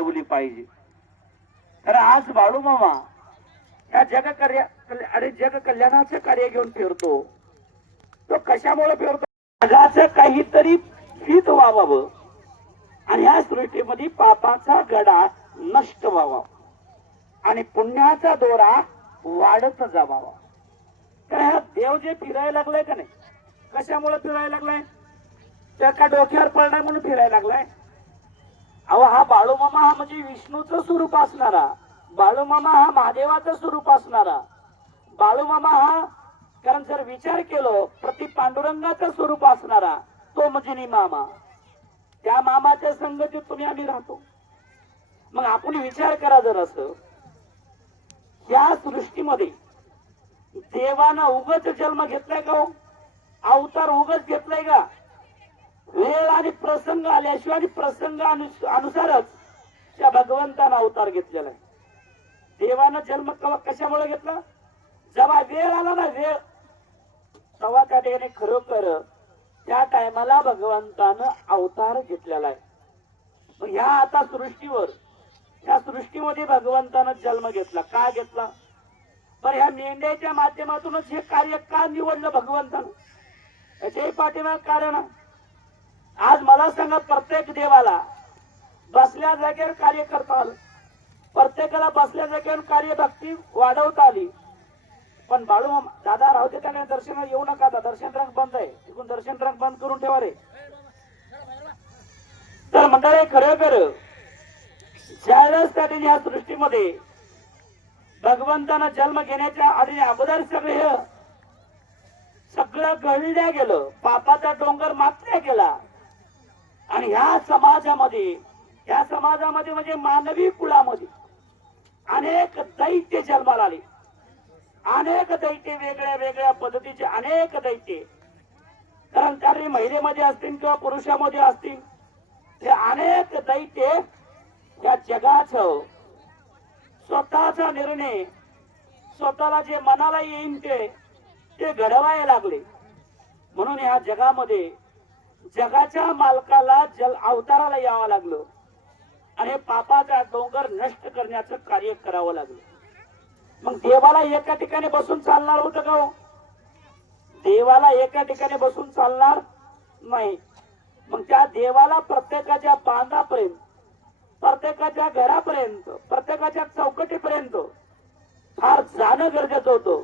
वाढवली पाहिजे. तर आज बाळूमामा या जग कल्याणाचं कार्य घेऊन फिरतो. तो कशामुळे फिरतो? जगाचं काहीतरी हित व्हावं आणि या सृष्टीमध्ये पापाचा गडा नष्ट व्हावा आणि पुण्याचा दोरा वाढत जावा. तर हा देव जे फिरायला लागलाय का नाही, कशामुळे फिरायला लागलाय? त्या का डोक्यावर पडलाय म्हणून फिरायला लागलाय? अहो, हा बाळूमामा हा म्हणजे विष्णूचं स्वरूप असणारा, बाळूमामा हा महादेवाचं स्वरूप असणारा, बाळूमामा हा, कारण जर विचार केलो प्रति पांडुरंगाचं स्वरूप असणारा तो म्हणजे मामा. त्या मामाच्या संगतीत तुम्ही आम्ही राहतो. मग आपण विचार करा जर असं, या सृष्टीमध्ये देवानं उगच जन्म घेतलाय का? अवतार उगच घेतलाय का? वेळ आणि प्रसंग आल्याशिवाय आणि प्रसंग अनुसारच त्या भगवंतानं अवतार घेतलेला आहे. देवानं जन्म कशामुळे घेतला? जेव्हा वेळ आला ना, वेळ, तेव्हा त्या ठिकाणी खरोखर त्या टायमाला भगवंतानं अवतार घेतलेला आहे. ह्या आता सृष्टीवर, या सृष्टीमध्ये भगवंतानं जन्म घेतला. काय घेतला? पण ह्या मेंढ्याच्या माध्यमातूनच हे कार्य का निवडलं भगवंतानं? याच्याही पाठीमाग कारण. आज मला सांगा, प्रत्येक देवाला बसल्या जागेवर कार्य करता आलं, प्रत्येकाला बसल्या जागेवर कार्य भक्ती वाढवता आली. पण बाळूमामा, दादा राहू दे, त्याने दर्शनाला येऊ नका, दर्शन रंग बंद आहे, तिकडून दर्शन रंग बंद करून ठेवा रे. तर मंडळी, खरोखर ज्यावेळेस त्याने या सृष्टीमध्ये भगवंतानं जन्म घेण्याच्या आधी अगोदर सगळं गळल्या गेलं, पापाचा डोंगर माथल्या गेला आणि ह्या समाजामध्ये म्हणजे मानवी कुळामध्ये अनेक दैत्य जन्माला आले. अनेक दैत्य, वेगळ्या वेगळ्या पद्धतीचे अनेक दैत्य, कारण काही महिलेमध्ये असतील किंवा पुरुषामध्ये असतील, हे अनेक दैत्य या जगाचं स्वतःचा निर्णय, स्वतःला जे मनाला येईल ते घडवायला लागले. म्हणून या जगामध्ये जगाच्या मालकाला अवताराला यावं लागलं आणि पापाचा डोंगर नष्ट करण्याचं कार्य करावं लागलं. मग देवाला एका ठिकाणी बसून चालणार होतं का? देवाला एका ठिकाणी बसून चालणार नाही. मग त्या देवाला प्रत्येकाच्या बांधापर्यंत, प्रत्येकाच्या घरापर्यंत, प्रत्येकाच्या चौकटीपर्यंत फार जाणं गरजेचं होतं.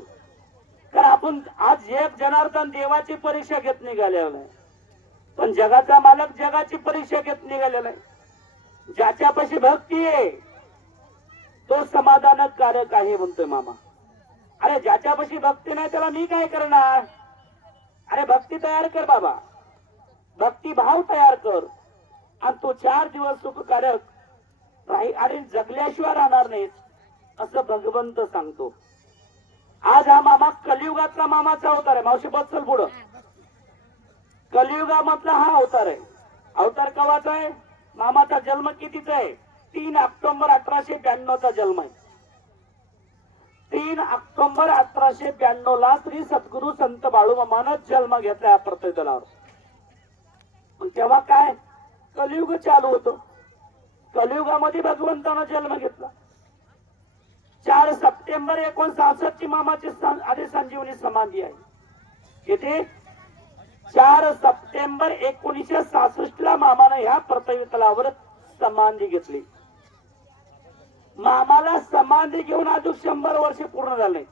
कारण आपण आज एक जनार्दन देवाची परीक्षा घेत निघालेला नाही, पण जगाचा मालक जगाची परीक्षा घेत निघालेला आहे. ज्याच्यापाशी भक्ती आहे तो समाधानकारक आहे म्हणतोय मामा. अरे ज्याच्यापाशी भक्ती नाही त्याला मी काय करणार? अरे भक्ती तयार कर बाबा, भक्ती भाव तयार कर आणि तो 4 दिवस सुखकारक राही आणि जगल्याशिवाय राहणार नाही असं भगवंत सांगतो. आज हा मामा कलियुगातला मामाचा अवतार आहे. मावशी बसल पुढं, कलियुगामधला हा अवतार आहे. अवतार कवाचा आहे? मामाचा जन्म कितीचा आहे? 3 ऑक्टोबर 1892 चा जन्म आहे. 3 ऑक्टोबर 1892 ला श्री सद्गुरु संत बाळूमामानं जन्म घेतला या पृथ्वी तलावर. मग तेव्हा काय कलियुग चालू होतं. कलियुगामध्ये भगवंतानं जन्म घेतला. 4 सप्टेंबर 1966 ची मामाची आधी संजीवनी समाधी आहे. किती? 4 सप्टेंबर 1966 ला मामानं ह्या पृथ्वी तलावर समाधी घेतली. मामाला समाधी घेऊन अजून 100 वर्ष पूर्ण झाले.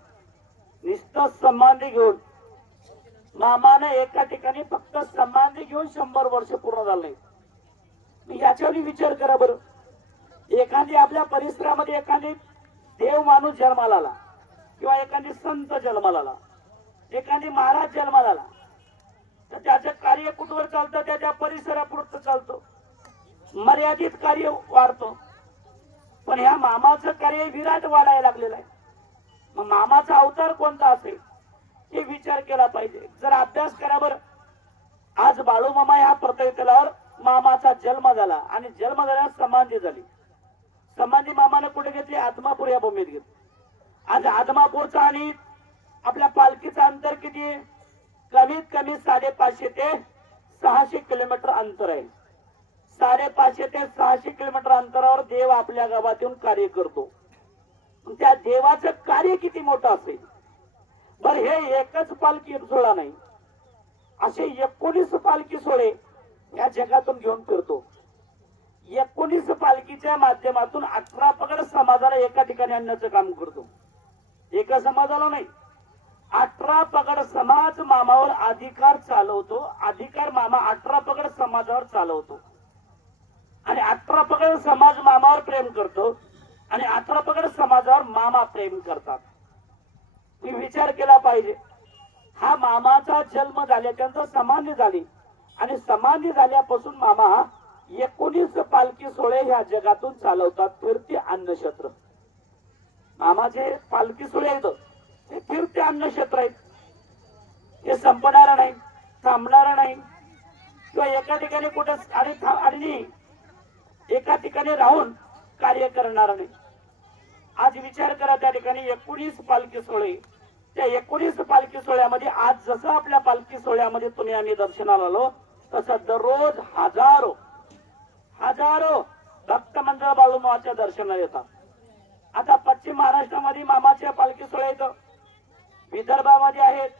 नुसतं समाधी घेऊन मामाने एका ठिकाणी फक्त समाधी घेऊन 100 वर्ष पूर्ण झाले. याच्यावर विचार करा बरं. एखादी आपल्या परिसरामध्ये एखादी देव माणूस जन्माला आला किंवा एखादी संत जन्माला आला, एखादी महाराज जन्माला आला, तर त्याचं कार्य कुठवर चालतं? त्याच्या परिसरापुरतं चालतो, मर्यादित कार्य वाढतो. पण ह्या मामाचं कार्य विराट वाढायला लागलेलं आहे. मग मामाचा अवतार कोणता असेल हे विचार केला पाहिजे. जर अभ्यास करा बरं. आज बाळूमामा ह्या पृथ्वी तलावर मामाचा जन्म झाला आणि जन्म झाल्यावर समाधी झाली. समाधी मामाने कुठे घेतली? आदमापूर या भूमीत घेतली. आज आदमापूरचा आणि आपल्या पालखीचं अंतर किती आहे? कमीत कमी 550 ते 600 किलोमीटर अंतर आहे. 550 ते 600 किलोमीटर अंतरावर देव आपल्या गावात येऊन कार्य करतो. त्या देवाचं कार्य किती मोठं असेल. बर हे एकच पालखी सोहळा नाही, असे 19 पालखी सोहळे या जगातून घेऊन फिरतो. 19 पालखीच्या माध्यमातून 18 पगड समाजाला एका ठिकाणी आणण्याचं काम करतो. एका समाजाला नाही, 18 पगड समाज मामावर अधिकार चालवतो. अधिकार मामा 18 पगड समाजावर चालवतो. आणि 18 पगड समाज मामावर प्रेम करतो आणि 18 पगड समाजावर मामा प्रेम करतात. तुम्ही विचार केला पाहिजे. हा मामाचा जन्म झाल्या त्यांचा समाधी झाली आणि समाधी झाल्यापासून मामा 19 पालखी सोहळे ह्या जगातून चालवतात. फिरते अन्नक्षेत्र मामाचे पालखी सोहळे आहेत, हे फिरते अन्नक्षेत्र आहेत. हे संपणार नाही, थांबणार नाही किंवा एका ठिकाणी कुठे आणि एका ठिकाणी राहून कार्य करणार नाही. आज विचार करा, त्या ठिकाणी 19 पालखी सोहळे. त्या 19 पालखी सोहळ्यामध्ये आज जसं आपल्या पालखी सोहळ्यामध्ये तुम्ही आम्ही दर्शनाला आलो, तसं दररोज हजारो भक्त मंडळ बाळूमामाच्या दर्शनाला येतात. आता पश्चिम महाराष्ट्रामध्ये मामाच्या पालखी सोहळे येतं, विदर्भामध्ये आहेत.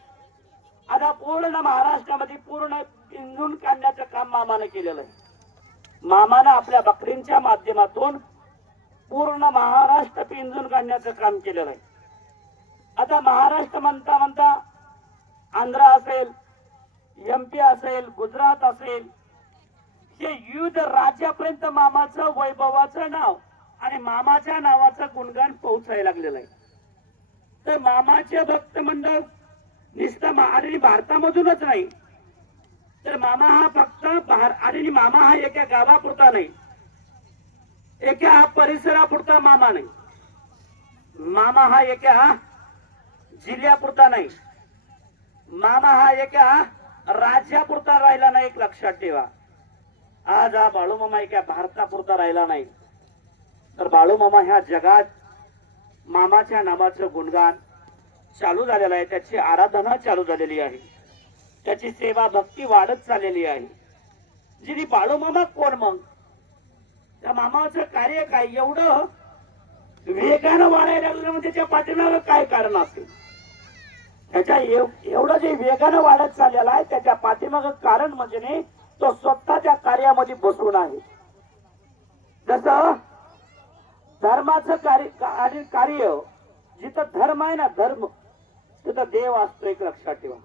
आता पूर्ण महाराष्ट्रामध्ये पूर्ण पिंजून काढण्याचं काम मामाने केलेलं आहे. मामानं आपल्या बकरींच्या माध्यमातून पूर्ण महाराष्ट्र पिंजून काढण्याचं काम केलेलं आहे. आता महाराष्ट्र म्हणता म्हणता आंध्र असेल, MP असेल, गुजरात असेल, हे विविध राज्यापर्यंत मामाचं वैभवाचं नाव आणि मामाच्या नावाचं गुणगान पोहोचायला लागलेलं आहे. तर मामाचे भक्त मंडळ नुसतं आणि भारतामधूनच नाही, तर मामा हा फक्त आणि मामा हा एका गावापुरता नाही, एका परिसरापुरता मामा नाही. मामा हा एका जिल्ह्यापुरता नाही, मामा हा एका राज्यापुरता राहिला नाही. एक लक्षात ठेवा, आज हा बाळूमामा एका भारतापुरता राहिला नाही, तर बाळूमामा ह्या जगात मामाच्या नावाचं गुणगान चालू झालेलं आहे. त्याची आराधना चालू झालेली आहे, त्याची सेवा भक्ती वाढत चाललेली आहे. जिनी बाळूमामा कोण, मग त्या मामाचं कार्य काय एवढं वेगानं वाढायला लागलं, म्हणजे त्याच्या पाठीमागं काय कारण असेल? त्याच्या एवढं जे वेगानं वाढत चाललेलं आहे, त्याच्या पाठीमागं कारण म्हणजे नाही, तो स्वतःच्या कार्यामध्ये बसून आहे. जसं धर्माचं कार्य जिथं धर्म आहे ना, धर्म तिथं देव असतो, एक लक्षात ठेवा.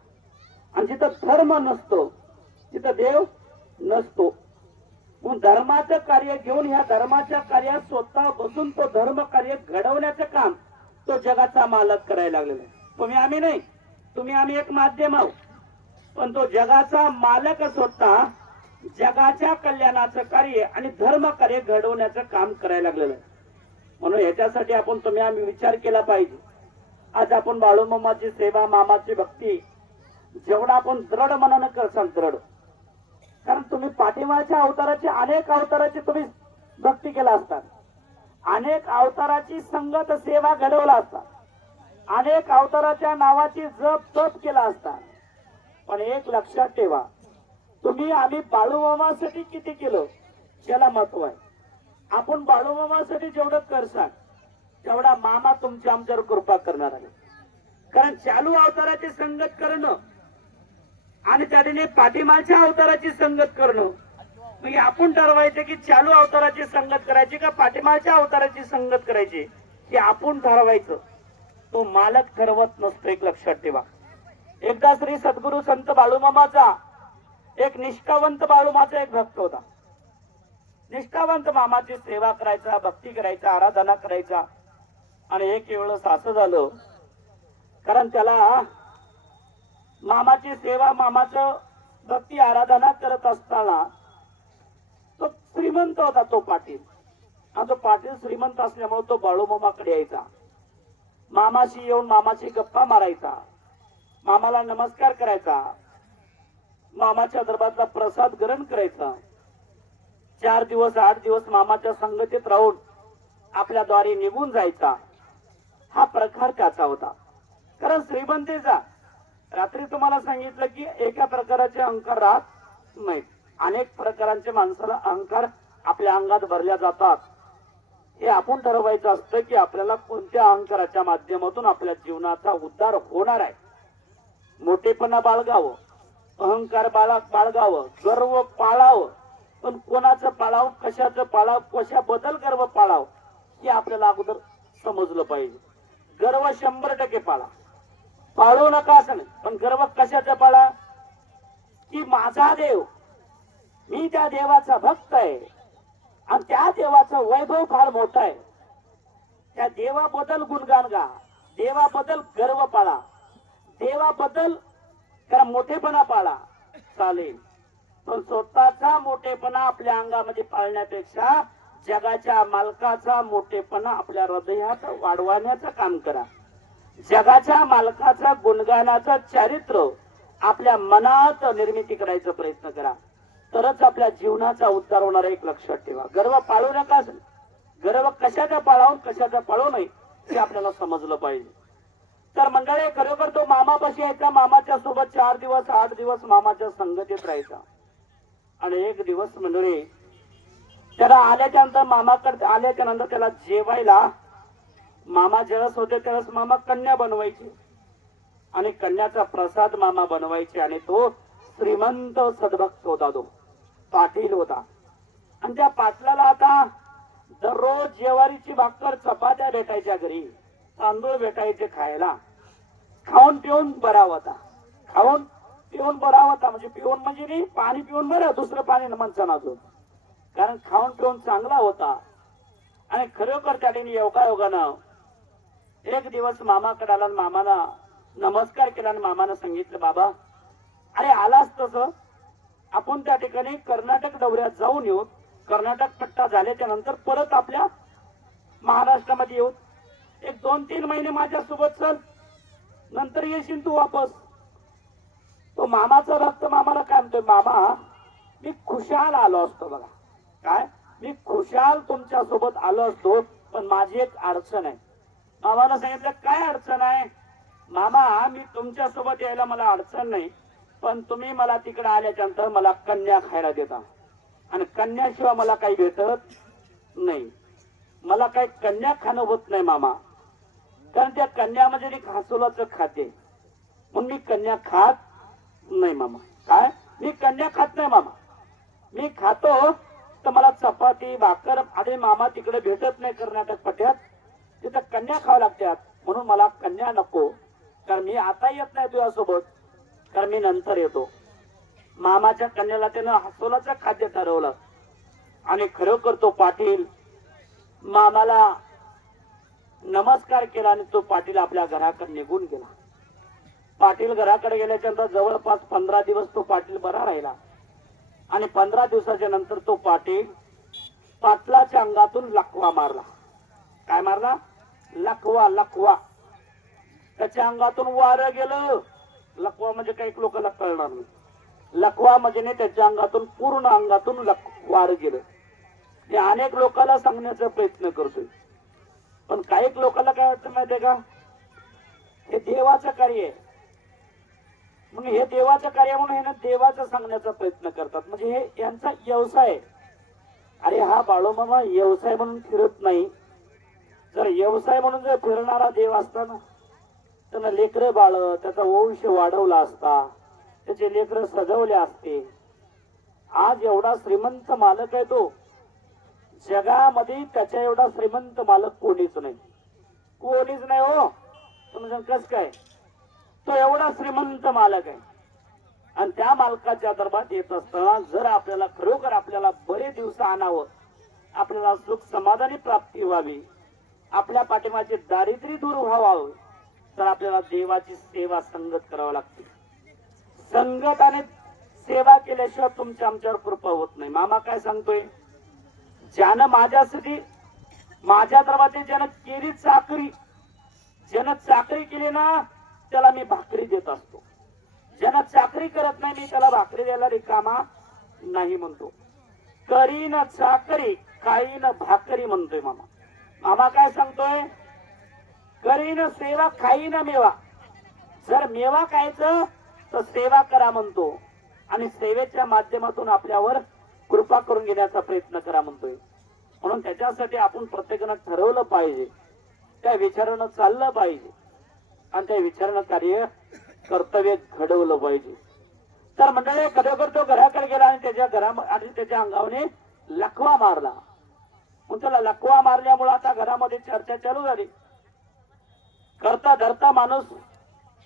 आणि जिथं धर्म नसतो तिथं देव नसतो. म्हणून धर्माचं कार्य घेऊन ह्या धर्माच्या कार्यात स्वतः बसून तो धर्म कार्य घडवण्याचं काम तो जगाचा मालक करायला लागलेला आहे. तुम्ही आम्ही नाही, तुम्ही आम्ही एक माध्यम आहोत, पण तो जगाचा मालक स्वतः जगाच्या कल्याणाचं कार्य आणि धर्म कार्य घडवण्याचं काम करायला लागलेलं आहे. म्हणून याच्यासाठी आपण तुम्ही आम्ही विचार केला पाहिजे. आज आपण बाळूमामाची सेवा, मामाची भक्ती जेवढा आपण दृढ मनानं करसाल दृढ, कारण तुम्ही पाठिंबाच्या अवताराची अनेक अवताराची तुम्ही भक्ती केला असतात, अनेक अवताराची संगत सेवा घडवला असता, अनेक अवताराच्या नावाची जप तप केला असता. पण एक लक्षात ठेवा, तुम्ही आम्ही बाळूमामासाठी किती केलं याला महत्व आहे. आपण बाळूमामासाठी जेवढं करसाल तेवढा मामा तुमच्या आमच्यावर कृपा करणार आहे. कारण चालू अवताराची संगत करणं आणि त्याने पाठीमागच्या अवताराची संगत करणं, म्हणजे आपण ठरवायचं की चालू अवताराची संगत करायची का पाठीमागच्या अवताराची संगत करायची, हे आपण ठरवायचं. तो मालक ठरवत नसतो, एक लक्षात ठेवा. एकदा श्री सद्गुरु संत बाळूमामाचा एक निष्ठावंत बाळूमाचा एक भक्त होता. निष्ठावंत मामाची सेवा करायचा, भक्ती करायचा, आराधना करायचा. आणि एक वेळेस असं झालं, कारण त्याला मामाची सेवा, मामाचं भक्ती आराधना करत असताना तो श्रीमंत होता, तो पाटील. आणि तो पाटील श्रीमंत असल्यामुळे तो बाळूमामाकडे यायचा, मामाशी येऊन मामाची गप्पा मारायचा, मामाला नमस्कार करायचा, मामाच्या दरबारातला प्रसाद ग्रहण करायचा. 4 दिवस 8 दिवस मामाच्या संगतीत राहून आपल्या द्वारे निघून जायचा. हा प्रकार त्याचा होता. कारण श्रीमंतीचा रात्री तुम्हाला सांगितलं की एका प्रकारचे अंकार राहत नाही. अनेक प्रकारांचे माणसाला अहंकार आपल्या अंगात भरल्या जातात. हे आपण ठरवायचं असतं की आपल्याला कोणत्या अहंकाराच्या माध्यमातून आपल्या जीवनाचा उद्धार होणार आहे. मोठेपणा बाळगावं, अहंकार बाळगावं, गर्व पाळावं, पण कोणाचं पाळावं, कशाचं पाळावं, कशाबद्दल गर्व पाळावं हे आपल्याला अगोदर समजलं पाहिजे. गर्व 100% पाळू नका असं नाही, पण गर्व कशाचा पाळा की माझा देव, मी त्या देवाचा भक्त आहे आणि त्या देवाचा वैभव फार मोठा आहे. त्या देवाबद्दल गुणगान गा, देवाबद्दल गर्व पाळा, देवाबद्दल त्याला मोठेपणा पाळा चालेल. पण स्वतःचा मोठेपणा आपल्या अंगामध्ये पाळण्यापेक्षा जगाच्या मालकाचा मोठेपणा आपल्या हृदयात वाढवण्याचं काम करा. जगाच्या मालकाचा गुणगानाचं चारित्र्य आपल्या मनात निर्मिती करायचा प्रयत्न करा, तरच आपल्या जीवनाचा उद्धार होणार. एक लक्षात ठेवा, गर्व पाळू नका. गर्व कशाचा पाळावून कशाचा पाळू नये हे आपल्याला समजलं पाहिजे. तर मंडळी, खरोखर तो मामापाशी यायचा, मामाच्या सोबत 4 दिवस 8 दिवस मामाच्या संगतीत राहायचा. आणि एक दिवस मंडळी त्याला आल्याच्या नंतर, मामाकडे आल्याच्या नंतर त्याला जेवायला मामा जेवस होते त्यावेळेस मामा कन्या बनवायची आणि कन्याचा प्रसाद मामा बनवायचे. आणि तो श्रीमंत सद्भक्त होता, तो पाटील होता. आणि त्या पाटलाला आता दररोज ज्वारीची भाकर चपात्या भेटायच्या, घरी तांदूळ भेटायचे खायला. खाऊन पिऊन बरा होता, खाऊन पिऊन बरा होता. म्हणजे पिऊन म्हणजे नाही, पाणी पिऊन बरं, दुसरं पाणी म्हणचं अजून, कारण खाऊन पिऊन चांगला होता. आणि खरोखर त्याने योगायोगानं एक दिवस मामाकडे आला, मामाला नमस्कार केला आणि मामानं सांगितलं, बाबा अरे आलास तसं आपण त्या ठिकाणी कर्नाटक दौऱ्यात जाऊन येऊ. कर्नाटक पट्टा झाल्याच्या नंतर परत आपल्या महाराष्ट्रामध्ये येऊ. एक 2-3 महिने माझ्या सोबत चल, नंतर येशील तू वापस. तो मामाचा भक्त मामाला काय म्हणतोय, मामा मी खुशाल आलो असतो बघा. काय, मी खुशाल तुमच्या सोबत आलो असतो, पण माझी एक अडचण आहे. मामाला सांगितलं, काय अडचण आहे. मामा मी तुमच्या सोबत यायला मला अडचण नाही, पण तुम्ही मला तिकडे आल्याच्या नंतर मला कन्या खायला देता आणि कन्याशिवाय मला काही भेटत नाही. मला काही कन्या खाणं होत नाही मामा, कारण त्या कन्यामध्ये मी खासोलाचं खाते, म्हणून मी कन्या खात नाही मामा. काय, मी कन्या खात नाही मामा. मी खातो तर मला चपाती भाकर, आणि मामा तिकडे भेटत नाही कर्नाटक पट्ट्यात, तिथं कन्या खावं लागतात, म्हणून मला कन्या नको. कारण मी आता येत नाही तुझ्यासोबत, कारण मी नंतर येतो. मामाच्या कन्याला त्यानं हसोलाचं खाद्य ठरवलं. आणि खरोखर तो पाटील मामाला नमस्कार केला आणि तो पाटील आपल्या घराकडे निघून गेला. पाटील घराकडे गेल्याच्या नंतर जवळपास 15 दिवस तो पाटील बरा राहिला. आणि 15 दिवसाच्या नंतर तो पाटील पाटलाच्या अंगातून लकवा मारला. काय मारला, लकवा. लकवा त्याच्या अंगातून वारं गेलं. लकवा म्हणजे काही लोकांना कळणार नाही. लकवा म्हणजे नाही, त्याच्या अंगातून पूर्ण अंगातून वारं गेलं. हे अनेक लोकांना सांगण्याचा प्रयत्न करतोय, पण काही लोकांना काय वाटतं माहितीये का, हे देवाचं कार्य आहे म्हणून, हे देवाचं कार्य म्हणून हे ना देवाचं सांगण्याचा प्रयत्न करतात, म्हणजे हे यांचा व्यवसाय. अरे हा बाळूमामा व्यवसाय म्हणून फिरत नाही. जर व्यवसाय म्हणून जर फिरणारा देव असता ना, त्यानं लेकरं बाळ त्याचा वंश वाढवला असता, त्याचे लेकरं सजवले असते. आज एवढा श्रीमंत मालक आहे तो, जगामध्ये त्याच्या एवढा श्रीमंत मालक कोणीच नाही, कोणीच नाही हो. तुम्ही कस काय, तो एवढा श्रीमंत मालक आहे. आणि त्या मालकाच्या दरबारात येत असताना जर आपल्याला खरोखर आपल्याला बरे दिवस आणावं, आपल्याला सुख समाधानी प्राप्ती व्हावी, आपल्या पाठीमागचे दारिद्र्य दूर व्हावं, तर आपल्याला देवाची सेवा संगत करावी लागते. संगत आणि सेवा केल्याशिवाय तुमच्या आमच्यावर कृपा होत नाही. मामा काय सांगतोय, ज्यानं माझ्यासाठी माझ्या दरबारात ज्यानं केली चाकरी, ज्यानं चाकरी केली ना त्याला मी भाकरी देत असतो. ज्यानं चाकरी करत नाही मी त्याला भाकरी द्यायला रिकामा नाही म्हणतो. करीन चाकरी खाईन भाकरी म्हणतोय मामा. मामा काय सांगतोय, करीन सेवा खाईन मेवा. जर मेवा खायचं तर सेवा करा म्हणतो, आणि सेवेच्या माध्यमातून आपल्यावर कृपा करून घेण्याचा प्रयत्न करा म्हणतोय. म्हणून त्याच्यासाठी आपण प्रत्येकानं ठरवलं पाहिजे, त्या विचारानं चाललं पाहिजे आणि त्या विचारानं कार्य कर्तव्य घडवलं पाहिजे. तर मंडळी खरोखर तो घराकडे गेला आणि त्याच्या आणि त्याच्या अंगाने लकवा मारला. मग त्याला लकवा मारल्यामुळे आता घरामध्ये चर्चा चालू झाली. करता धरता माणूस,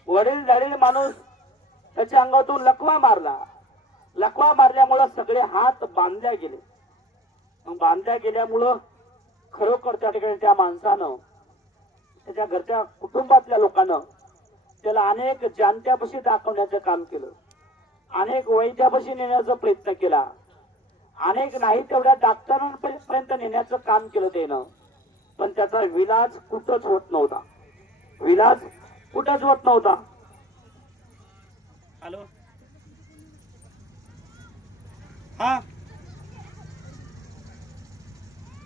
वडील झालेला माणूस त्याच्या अंगातून लकवा मारला. लकवा मारल्यामुळं सगळे हात बांधल्या गेले. बांधल्या गेल्यामुळं खरोखर त्या ठिकाणी त्या माणसानं, त्याच्या घरच्या कुटुंबातल्या लोकांना त्याला अनेक जाणत्यापाशी दाखवण्याचं काम केलं, अनेक वैद्यापाशी नेण्याचा प्रयत्न केला, अनेक नाही तेवढ्या डॉक्टरांपर्यंत नेण्याचं काम केलं त्यानं. पण त्याचा विलाज कुठंच होत नव्हता. विलाज कुठंच होत नव्हता. हॅलो, हा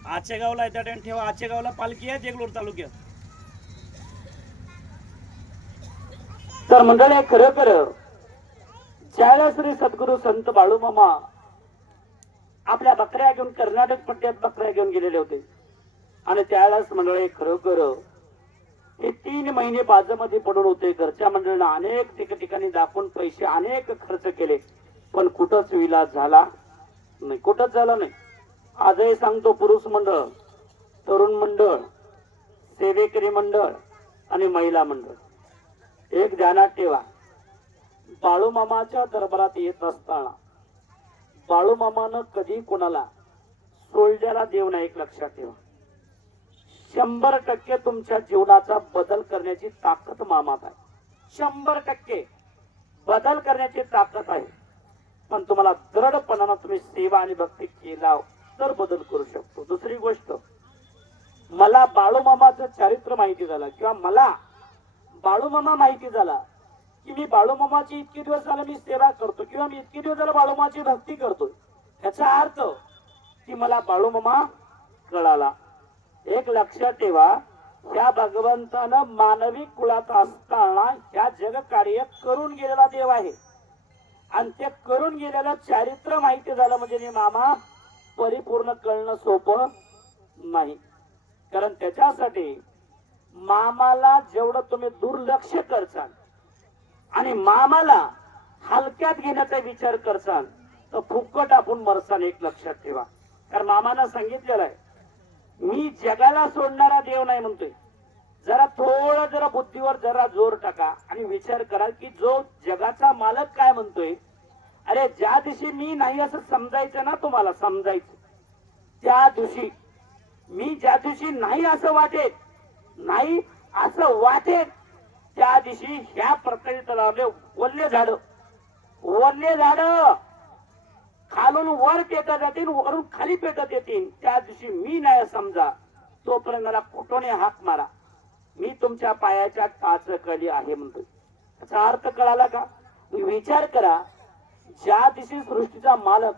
आचेगावला येत्या टाइम ठेवा. आचेगावला पालखी आहे देगलूर तालुक्यात. तर मंडळी खरोखर ज्यावेळेस श्री सद्गुरू संत बाळूमामा आपल्या बकऱ्या घेऊन कर्नाटक पट्ट्यात बकऱ्या घेऊन गेलेले होते आणि त्यावेळेस मंडळी खरोखर हे 3 महिने बाजामध्ये पडून होते. घरच्या मंडळींना अनेक ठिकाणी दाखवून पैसे अनेक खर्च केले, पण कुठंच विलाज झाला नाही, कुठंच झाला नाही. आजही सांगतो, पुरुष मंडळ, तरुण मंडळ, सेवेकरी मंडळ आणि महिला मंडळ, एक ध्यानात ठेवा, बाळूमामाच्या दरबारात येत असताना बाळूमामानं कधी कोणाला सोडल्याला देव नाही, एक लक्षात ठेवा. 100% तुमच्या जीवनाचा बदल करण्याची ताकद मामात आहे. 100% बदल करण्याची ताकद आहे. पण तुम्हाला दृढपणानं तुम्ही सेवा आणि भक्ती केला तर बदल करू शकतो. दुसरी गोष्ट, मला बाळूमामाचं चारित्र्य माहिती झालं किंवा मला बाळूमामा माहिती झाला की मी बाळूमामाची इतके दिवस झाले मी सेवा करतो किंवा मी इतके दिवस झाले बाळूमामाची भक्ती करतो, याचा अर्थ की मला बाळूमामा कळाला. एक लक्षात ठेवा, ह्या भगवंतानं मानवी कुळात असताना ह्या जग कार्य करून गेलेला देव आहे आणि ते करून गेलेलं चारित्र्य माहिती झालं म्हणजे मामा परिपूर्ण कळणं सोपं नाही. कारण त्याच्यासाठी मामाला जेवढं तुम्ही दुर्लक्ष करसाल आणि मामाला हलक्यात घेण्याचा विचार करसाल तर फुकट आपण मरसाल, एक लक्षात ठेवा. कारण मामानं सांगितलेलं आहे, मी जगाला सोडणारा देव नाही म्हणतोय. जरा बुद्धीवर जरा जोर टाका आणि विचार करा की जो जगाचा मालक काय म्हणतोय. अरे ज्या दिवशी मी नाही असं समजायचं ना, तुम्हाला समजायचं त्या दिवशी, मी ज्या दिवशी नाही असं वाटेल, नाही असं वाटेल त्या दिवशी ह्या प्रकारे तलावले वल्ले झाड खालून वर पेटत जातील, वरून खाली पेटत येतील. त्या दिवशी मी नाही समजा, तोपर्यंत मला कुठोने हाक मारा, मी तुमच्या पायाच्या टाचकली आहे म्हणतो. त्याचा अर्थ कळाला का? विचार करा, ज्या दिवशी सृष्टीचा मालक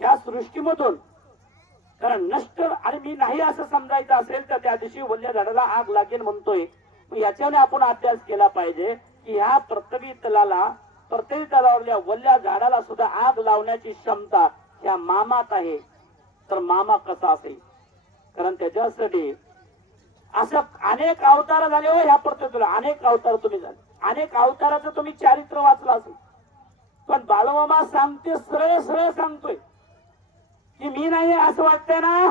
ह्या सृष्टीमधून कारण नष्ट आणि मी नाही असं समजायचं असेल तर त्या दिवशी वल्ल्या झाडाला आग लागेल म्हणतोय. याच्याने आपण अभ्यास केला पाहिजे की ह्या पृथ्वी तलावरल्या वल्ल्या झाडाला सुद्धा आग लावण्याची क्षमता ह्या मामात आहे. तर मामा कसा असेल? कारण त्याच्यासाठी असं अनेक अवतार झाले हो ह्या पृथ्वीला, अनेक अवतार तुम्ही झाले, अनेक अवताराचं तुम्ही चारित्र्य वाचलं असेल. पण बाळूमामा सांगते, सरळ सरळ सांगतोय की मी नाही असं वाटतंय ना,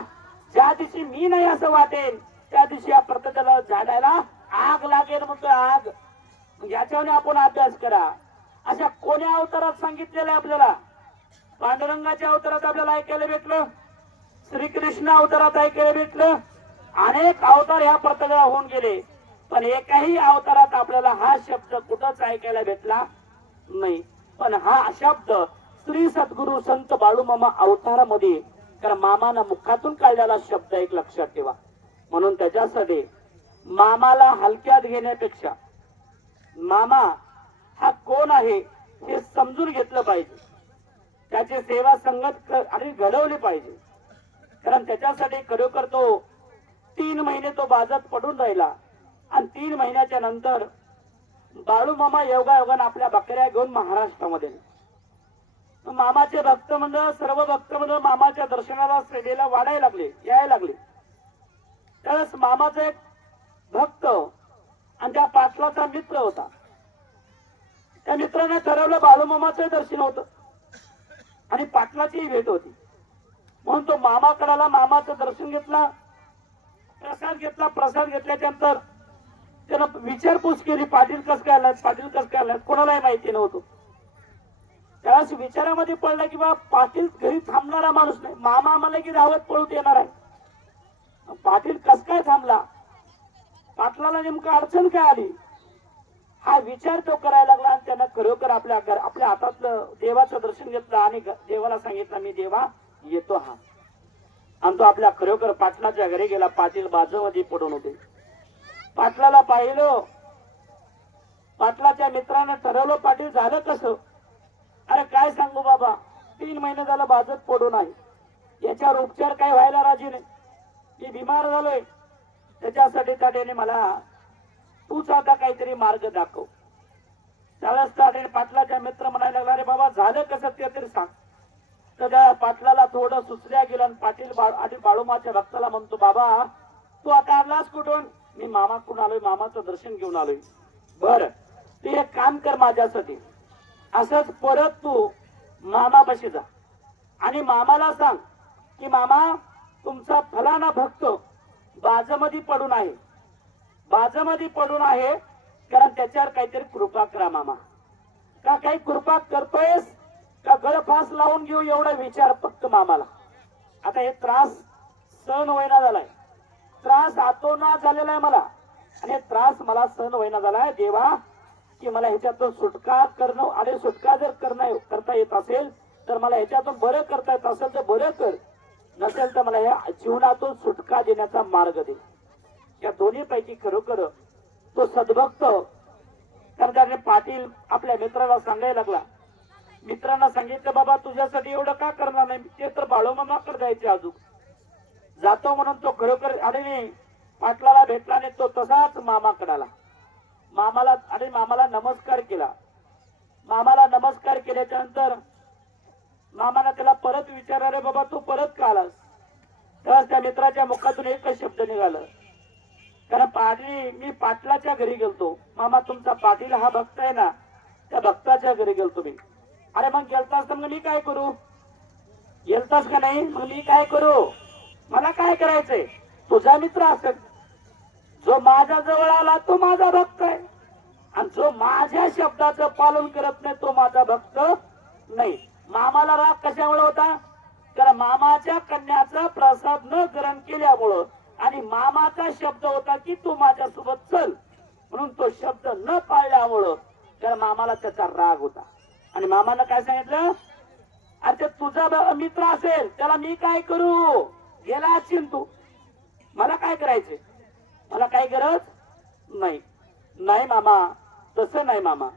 ज्या दिवशी मी नाही असं वाटेल त्या दिवशी या पृथ्वीला झाडाला आग लागेल म्हणतोय, आग. याच्यावर आपण अभ्यास करा. अशा कोण्या अवतारात सांगितलेलं आहे आपल्याला? पांडुरंगाच्या अवतारात आपल्याला ऐकायला भेटलं, श्रीकृष्ण अवतारात ऐकायला भेटलं, अनेक अवतार ह्या पृथ्वीला होऊन गेले, पण एकाही अवतारात आपल्याला हा शब्द कुठंच ऐकायला भेटला नाही. पण हा शब्द श्री सद्गुरु संत बाळूमामा अवतारामध्ये, कारण मामानं मुखातून काढलेला शब्द, एक लक्षात ठेवा. म्हणून त्याच्यासाठी मामाला हलक्यात घेण्यापेक्षा मामा हा कोण आहे हे समजून घेतलं पाहिजे, त्याची सेवा संगत आणि घडवली पाहिजे. कारण त्याच्यासाठी खरोखर तो 3 महिने तो बाजात पडून राहिला आणि 3 महिन्याच्या नंतर बाळूमामा योगायोगाने आपल्या बकऱ्या घेऊन महाराष्ट्रामध्ये, मामाचे भक्त मंडळ, सर्व भक्त मंडळ मामाच्या दर्शनाला श्रेणीला वाढायला लागले, यायला लागले. त्यावेळेस मामाचा एक भक्त आणि त्या पाटलाचा मित्र होता. त्या मित्राने ठरवलं बाळूमामाचं दर्शन होतं आणि पाटलाचीही भेट होती, म्हणून तो मामाकडाला मामाचं दर्शन घेतला, प्रसाद घेतला. प्रसाद घेतल्याच्या नंतर त्यानं विचारपूस केली, पाटील कस काय आलात, पाटील कस काय आलात, कोणालाही माहिती नव्हतं. त्यावेळेस विचारामध्ये पडला की बा पाटील घरी थांबणारा माणूस नाही, मामा आम्हाला की धावत पळून येणार आहे, पाटील कस काय थांबला, पाटलाला नेमकं अडचण काय आली, हा विचार तो करायला लागला. आणि त्यानं खरोखर आपल्या हातातलं देवाचं दर्शन घेतलं आणि देवाला सांगितलं मी देवा येतो हा. आणि तो आपल्या खरोखर पाटलाच्या घरी गेला. पाटील बाजूमध्ये पडून होते. पाटलाला पाहिलं, पाटलाच्या मित्रानं ठरवलं पाटील झालं कसं. अरे काय सांगू बाबा, 3 महिने झालं बाजत पडून आहे, याच्यावर उपचार काय व्हायला राजी नाही, मी बिमार झालोय, त्याच्यासाठी ताट्याने मला तूच आता काहीतरी मार्ग दाखव. त्यावेळेस ताट्याने पाटलाच्या मित्र म्हणायला लागला अरे बाबा झालं कसं ते तरी सांग. तर त्या पाटलाला थोडं सुचल्या गेलं आणि पाटील आणि बाळूमाच्या भक्ताला म्हणतो बाबा तू आता आलास कुठून, मी मामाकडून आलोय, मामाचं दर्शन घेऊन आलोय. बर तू एक काम कर माझ्यासाठी, असंच परत तू मामापाशी जा आणि मामाला सांग की मामा तुमचा फलाना भक्त बाजामध्ये पडून आहे, बाजामध्ये पडून आहे, कारण त्याच्यावर काहीतरी कृपा करा मामा. का काही कृपा करतोयस का गळफास लावून घेऊ एवढा विचार फक्त मामाला. आता हे त्रास सहन होईना झालाय, त्रास आतोना झालेला आहे मला, आणि त्रास मला सहन होईना झालाय देवा, की मला ह्याच्यातून सुटका करणं, आणि सुटका जर करता येत असेल तर मला ह्याच्यातून बरं करता येत असेल तर बरं कर, नसेल तर मला या जीवनातून सुटका देण्याचा मार्ग दे. या दोन्ही पैकी खरोखर तो सद्भक्त कारण पाटील आपल्या मित्राला सांगायला लागला. मित्रांना सांगितलं बाबा तुझ्यासाठी एवढं का करणार नाही, ते तर बाळूमामाकडे जायचे अजून जातो म्हणून तो खरोखर आणि पाटलाला भेटला आणि तो तसाच मामाकडे आला. मामाला नमस्कार केला. मामाला नमस्कार केल्याच्या नंतर मामाला त्याला परत विचारला रे बाबा तू परत का आलास. तेव्हा त्या मित्राच्या मुखातून एकच शब्द निघाला, कारण मी पाटलाच्या घरी गेलतो. मामा तुमचा पाटील हा भक्त आहे ना, त्या भक्ताच्या घरी गेलतो मी. अरे मग गेलतास तर मग मी काय करू, गेलतास का नाही, मग मी काय करू, मला काय करायचंय, तुझा मित्र असेल, जो माझ्या जवळ आला तो माझा भक्त आहे, आणि जो माझ्या शब्दाचं पालन करत नाही तो माझा भक्त नाही. मामाला राग कशामुळे होता, तर मामाच्या कन्याचा प्रसाद न ग्रहण केल्यामुळं, आणि मामाचा शब्द होता की तू माझ्यासोबत चल, म्हणून तो शब्द न पाळल्यामुळं तर मामाला त्याचा राग होता. आणि मामानं काय सांगितलं, अरे तुझा मित्र असेल त्याला मी काय करू, गेला असेल तू, मला काय करायचे, मला काही गरज नाही. नाही मामा तसं नाही मामा,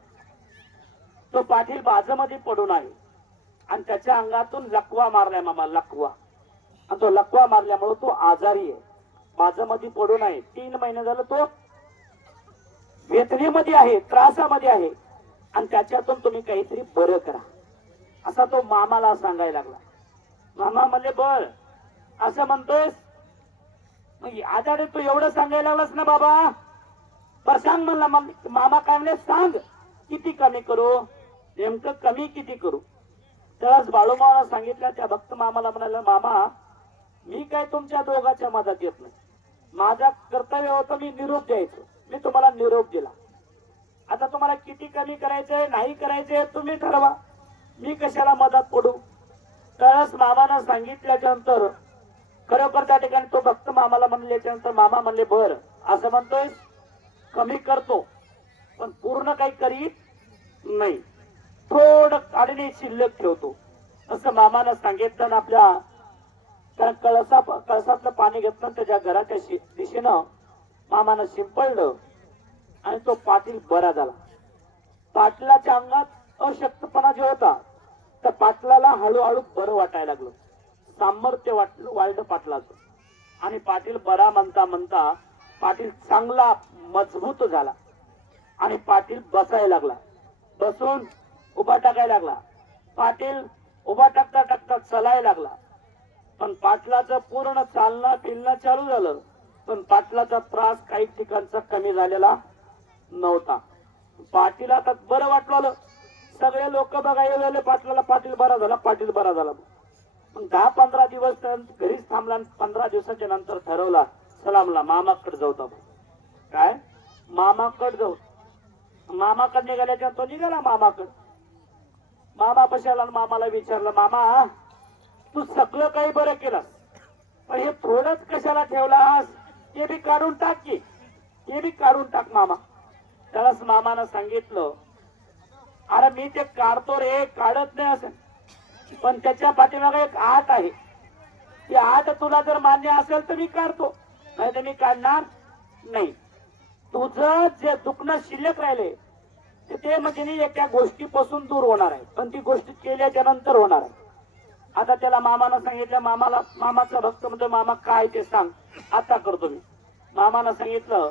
तो पाटील बाजामध्ये पडून आहे आणि त्याच्या अंगातून लकवा मारलाय मामा, लकवा, आणि तो लकवा मारल्यामुळे तो आजारी आहे, बाजामध्ये पडून आहे. 3 महिने झालं तो वेदनेमध्ये आहे, त्रासामध्ये आहे, आणि त्याच्यातून तुम्ही काहीतरी बरं करा, असा तो मामाला सांगायला लागला. मामा म्हणले बर असं म्हणतोयस, मग आजारी तू एवढं सांगायला लागलास ना बाबा, बर सांग म्हणला. मग मामा काय म्हणले सांग किती कमी करू, नेमकं कमी किती करू. त्यावेळेस बाळूमामाला सांगितलं. त्या भक्त मामाला म्हणाला मामा मी काय तुमच्या दोघांच्या मदत येत नाही, माझा कर्तव्य होतं मी निरोप द्यायचो, मी तुम्हाला निरोप दिला, आता तुम्हाला किती कमी करायचंय नाही करायचंय तुम्ही ठरवा, मी कशाला मदत पडू. त्यावेळेस मामानं सांगितल्याच्या नंतर खरोखर त्या ठिकाणी तो भक्त मामाला म्हणल्याच्या नंतर मामा म्हणले बर असं म्हणतोय, कमी करतो पण पूर्ण काही करीत नाही, थोडं काढणे शिल्लक ठेवतो, असं मामानं सांगितलं. आणि आपल्या कारण कळसातलं पाणी घेतलं त्याच्या घराच्या दिशेनं मामानं शिंपडलं आणि तो पाटील बरा झाला. पाटलाच्या अंगात अशक्तपणा जो होता तर पाटलाला हळूहळू बरं वाटायला लागलं, सामर्थ्य वाढलं पाटलाचं, आणि पाटील बरा म्हणता म्हणता पाटील चांगला मजबूत झाला आणि पाटील बसायला लागला, बसून उभा टाकायला लागला. पाटील उभा टाकता टाकता चलाय लागला, पण पाटलाचं पूर्ण चालणं फिरणं चालू झालं, पण पाटलाचा त्रास काही ठिकाणचा कमी झालेला नव्हता. पाटील आता बरं वाटलं, सगळे लोक बघायला पाटलाला, पाटील बरा झाला, पाटील बरा झाला. पण 10-15 दिवस घरीच थांबला. 15 दिवसाच्या नंतर ठरवला, चला म्हणला मामाकडे जाऊ. काय मामाकडे जाऊ. मामाकडे निघाल्याच्या तो निघाला मामाकडे. मामा पशाला मामाला विचारलं, मामा तू सगळं काही बरं केलंस, पण हे थोडंच कशाला ठेवलास, ते बी काढून टाक की, ते बी काढून टाक मामा. त्यालाच मामानं सांगितलं, अरे मी ते काढतो रे, काढत नाही असं, पण त्याच्या पाठीमागे एक आट आहे. ती आट तुला जर मान्य असेल तर मी काढतो, नाही तर मी काढणार नाही. तुझं जे दुखणं शिल्लक राहिले ते म्हणजे एका गोष्टीपासून दूर होणार आहे, पण ती गोष्ट केल्याच्या नंतर होणार आहे. आता त्याला मामानं सांगितलं, मामाचा भक्त म्हणतो, मामा काय ते सांग, आता करतो मी. मामानं सांगितलं,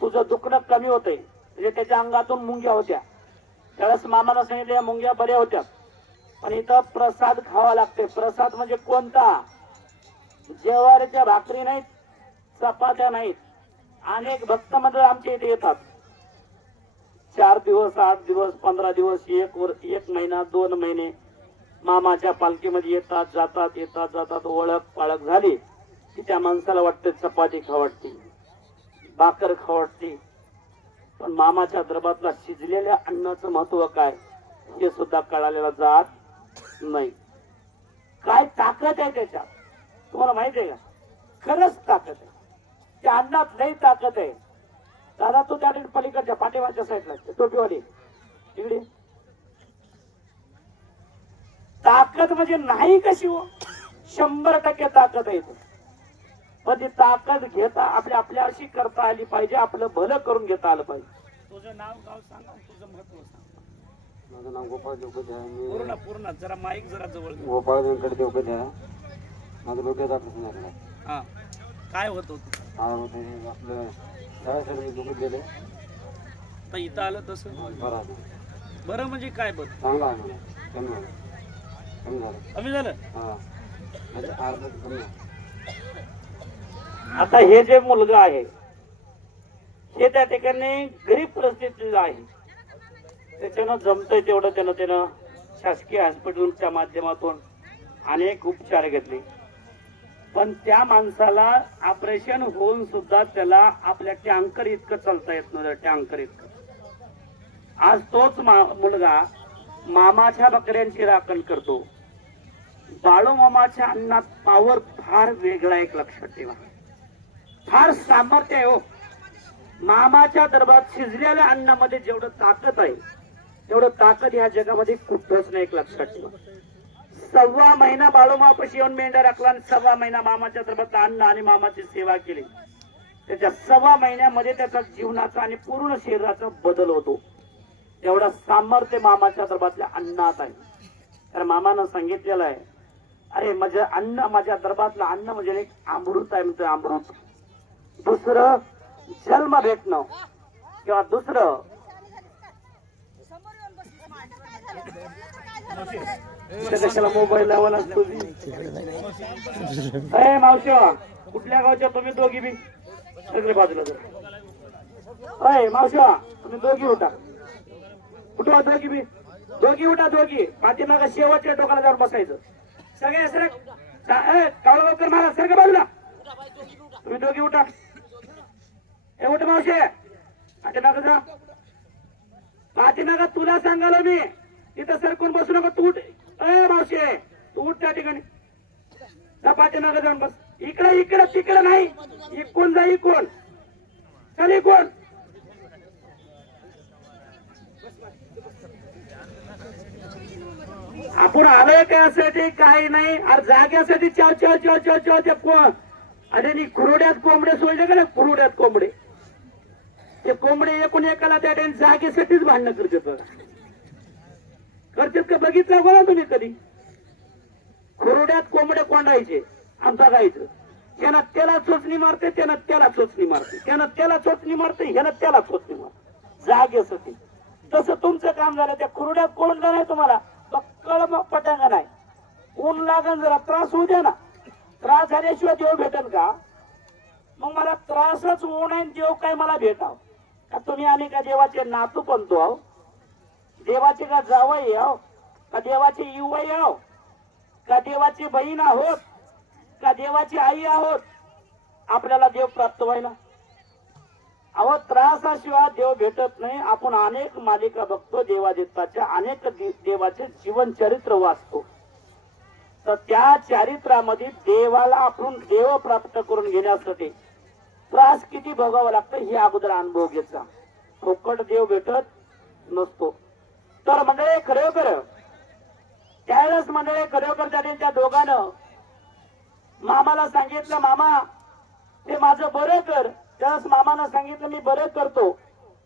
तुझं दुखणं कमी होतंय. म्हणजे त्याच्या अंगातून मुंग्या होत्या. त्यावेळेस मामानं सांगितलं, मुंग्या बऱ्या होत्या, पण इथं प्रसाद खावा लागते. प्रसाद म्हणजे कोणता? ज्वारीच्या भाकरी नाहीत, चपात्या नाहीत. अनेक भक्त मंडळ आमच्या इथे येतात. 4 दिवस, 8 दिवस, 15 दिवस, 1 महिना, 2 महिने मामाच्या पालखीमध्ये येतात जातात, येतात जातात. ओळख पाळख झाली की त्या माणसाला वाटतं चपाती खावटती, भाकर खावटती. पण मामाच्या दरबारातला शिजलेल्या अन्नाचं महत्व काय हे सुद्धा कळालेला जात नाही. काय ताकद आहे त्याच्यात तुम्हाला माहिती आहे का? खरंच ताकद आहे त्या अन्नात, लई ताकद आहे. दादा तू त्या पलीकडच्या पाठीमागच्या साईडला टोपीवाली तिकडे. ताकद म्हणजे नाही कशी हो, 100% ताकद आहे. पण ती ताकद घेता आपल्या अशी करता आली पाहिजे, आपलं भलं करून घेता आलं पाहिजे. तुझं नाव गाव सांग, तुझं महत्व सांग. माझं नाव गोपाळ देवकते आहे. पूर्ण पूर्ण जरा माईक जरा जवळ घे. गोपाळ व्यंकट देवकते आहे. माझं डोक्याचा प्रश्न आहे. हा काय होत होत काय होते आपलं शाळेसाठी मी दुखत गेले. तर इथं आलं तसं बरं आहे. बरं म्हणजे काय बरं चांगला आहे मला. कमी झालं. कमी झालं. कमी झालं. हां म्हणजे अर्ध कमी झालं. आता हे जे मुलगा आहे हे त्या ठिकाणी गरीब परिस्थितीला आहे. त्याच्यानं जमतंय तेवढं त्यानं शासकीय हॉस्पिटलच्या माध्यमातून अनेक उपचार घेतले, पण त्या माणसाला ऑपरेशन होऊन सुद्धा त्याला आपल्या टँकर इतकं चालता येत नव्हतं. टँकर इतकं. आज तोच मुलगा मामाच्या बकऱ्यांची राखण करतो. बाळू मामाच्या अन्नात पावर फार वेगळा, एक लक्षात ठेवा, फार सामर्थ्य आहे हो. मामाच्या दरबारात शिजलेल्या अन्नामध्ये जेवढं ताकद आहे तेवढं ताकद ह्या जगामध्ये कुठंच नाही, एक लक्षात ठेवा. 1.25 महिना बाळूमापाशी येऊन मेंढ्या राखला आणि 1.25 महिना मामाच्या दरबारात अन्न आणि मामाची सेवा केली. त्याच्या 1.25 महिन्यामध्ये त्याचा जीवनाचा आणि पूर्ण शरीराचा बदल होतो. तेवढं सामर्थ्य मामाच्या दरबारातल्या अन्नात आहे. तर मामानं सांगितलेलं आहे, अरे माझं अन्न, माझ्या दरबारातलं अन्न म्हणजे एक अमृत आहे म्हणतो, अमृत. दुसरं जन्म भेटणं किंवा दुसरं कशाला मोबाईल लावायला असतो. मावशी कुठल्या गावच्या तुम्ही दोघी बी सगळे बाजूला जर. मावशी तुम्ही दोघी उठा. उठवा दोघी बी, दोघी उठा. दोघी पाठीमागा शेवटच्या टोकाला जाऊन बसायचं. सगळे सर कावळा लवकर मारा, सर बाजूला. तुम्ही दोघी उठा. हे उठ मावशी, पाठीमागा जा. पाठीमागा तुला सांगालो मी, तिथं सरकून बसू नका. तू उठ. मावशी तू उठ त्या ठिकाणी. त्या पाठीमागे जाऊन बस. इकडे इकडे तिकडे नाही, इकडून जा. इकडून चल, इकडून. आपण आलोय त्यासाठी काही नाही. अरे जाग्यासाठी चाव चाव चाव चाव चाव. ते कोण अरे खुरोड्यात कोंबडे सोडले का ना, खुरोड्यात कोंबडे. ते कोंबडे एकूण एकाला त्या टाइम जागेसाठीच भांडणं करतात बघा. करतात का बघितलं बघा तुम्ही कधी? खुरोड्यात कोंबडे कोंडायचे आणि बघायचं. त्यानं त्याला चोचणी मारते, त्यानं त्याला चोचणी मारते, त्यानं त्याला चोचणी मारते, ह्यानं त्याला चोचणी मारते जागेसाठी. तसं तुमचं काम झालं. त्या खुरोड्यात कोंडलं नाही तुम्हाला, कळ पटांग नाही. ऊन लागन जरा त्रास होऊ द्या ना. त्रास झाल्याशिवाय देव भेटन का? मग मला त्रासच होऊ नये देव काय मला भेटाव का? तुम्ही आम्ही का देवाचे नातू बनतो आहो? देवाचे का जावई आहो? का देवाचे युवई आहो? का देवाची बहीण आहोत? का देवाची आई आहोत? आपल्याला देव प्राप्त व्हायला अहो त्रासाशिवाय देव भेटत नाही. आपण अनेक मालिका बघतो देवादित्वाच्या, अनेक देवाचे जीवन चरित्र वाचतो. तर त्या चरित्रामध्ये देवाला आपण देव प्राप्त करून घेण्यासाठी त्रास किती भोगावा लागतं हे अगोदर अनुभव घ्यायचा. फुकट देव भेटत नसतो. तर मंडळी खरोखर त्यावेळेस मंडळी खरोखर त्या दोघांनं मामाला सांगितलं, मामा ते माझं बरं कर. त्यावेळेस मामानं सांगितलं, मी बरं करतो,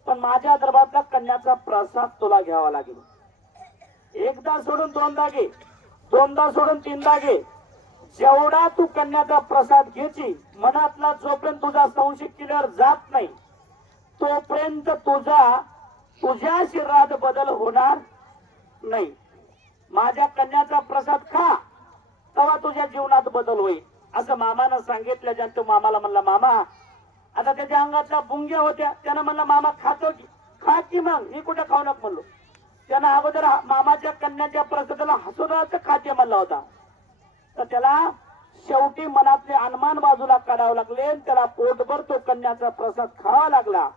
पण माझ्या दरबारातला कन्याचा प्रसाद तुला घ्यावा लागेल. एकदा सोडून दोनदा घे, दोनदा सोडून तीनदा घे. जेवढा तू कन्याचा प्रसाद घ्यायची मनातला जोपर्यंत तुझा संशय क्लिअर जात नाही तोपर्यंत तुझ्या शरीरात बदल होणार नाही. माझ्या कन्याचा प्रसाद खा, तेव्हा तुझ्या जीवनात बदल होईल असं मामानं सांगितलं. ज्या तो मामाला म्हणला, मामा आता त्याच्या अंगातल्या बुंग्या होत्या. त्यानं म्हणला, मामा खातो की? खा की मग. मी कुठे खाऊ नको म्हणलो. त्यानं अगोदर मामाच्या कन्याच्या प्रसादाला हसुराचं खाते म्हणला होता. तर त्याला शेवटी मनातले अनुमान बाजूला काढावे लागले. त्याला पोटभर तो कन्याचा प्रसाद खावा लागला.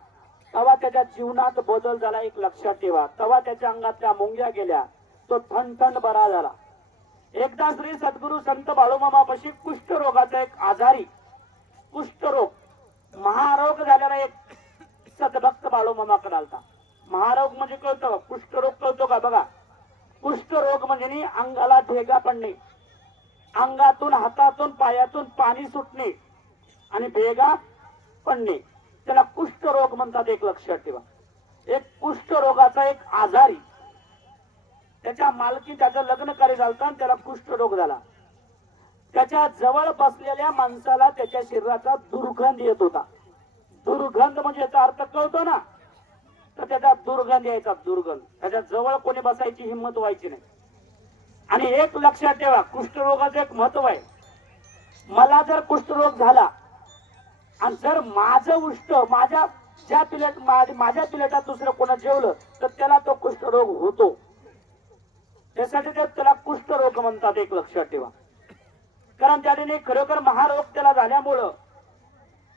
तेव्हा त्याच्या जीवनात बदल झाला. एक लक्षात ठेवा, तेव्हा त्याच्या अंगातल्या मुंग्या गेल्या. तो ठणठण बरा झाला. एकदा श्री सद्गुरु संत बाळूमामापाशी कुष्ठरोगाचा एक आजारी, कुष्ठरोग महारोग झालेला एक सद्भक्त बाळूमामाकडे आलता. महारोग म्हणजे कळतो, कुष्ठरोग कळतो का? बघा, कुष्ठरोग म्हणजे अंगाला भेगा पडणे, अंगातून हातातून पायातून पाणी सुटणे आणि भेगा पडणे, त्याला कुष्ठरोग म्हणतात. एक लक्षात ठेवा. एक कुष्ठरोगाचा एक आजारी, त्याच्या मालकी त्याचं लग्न कार्य झालं आणि त्याला कुष्ठरोग झाला. त्याच्या जवळ बसलेल्या माणसाला त्याच्या शरीराचा दुर्गंध येत होता. दुर्गंध म्हणजे याचा अर्थ कळतो ना, तर त्याचा दुर्गंध यायचा. दुर्गंध, त्याच्या जवळ कोणी बसायची हिंमत व्हायची नाही. आणि एक लक्षात ठेवा, कुष्ठरोगाचं एक महत्व आहे. मला जर कुष्ठरोग झाला आणि जर माझं उष्ट माझ्या प्लेटात दुसरं कोणा जेवलं तर त्याला तो कुष्ठरोग होतो. त्यासाठी त्याला कुष्ठरोग म्हणतात. एक लक्षात ठेवा. कारण त्याने खरोखर महारोग त्याला झाल्यामुळं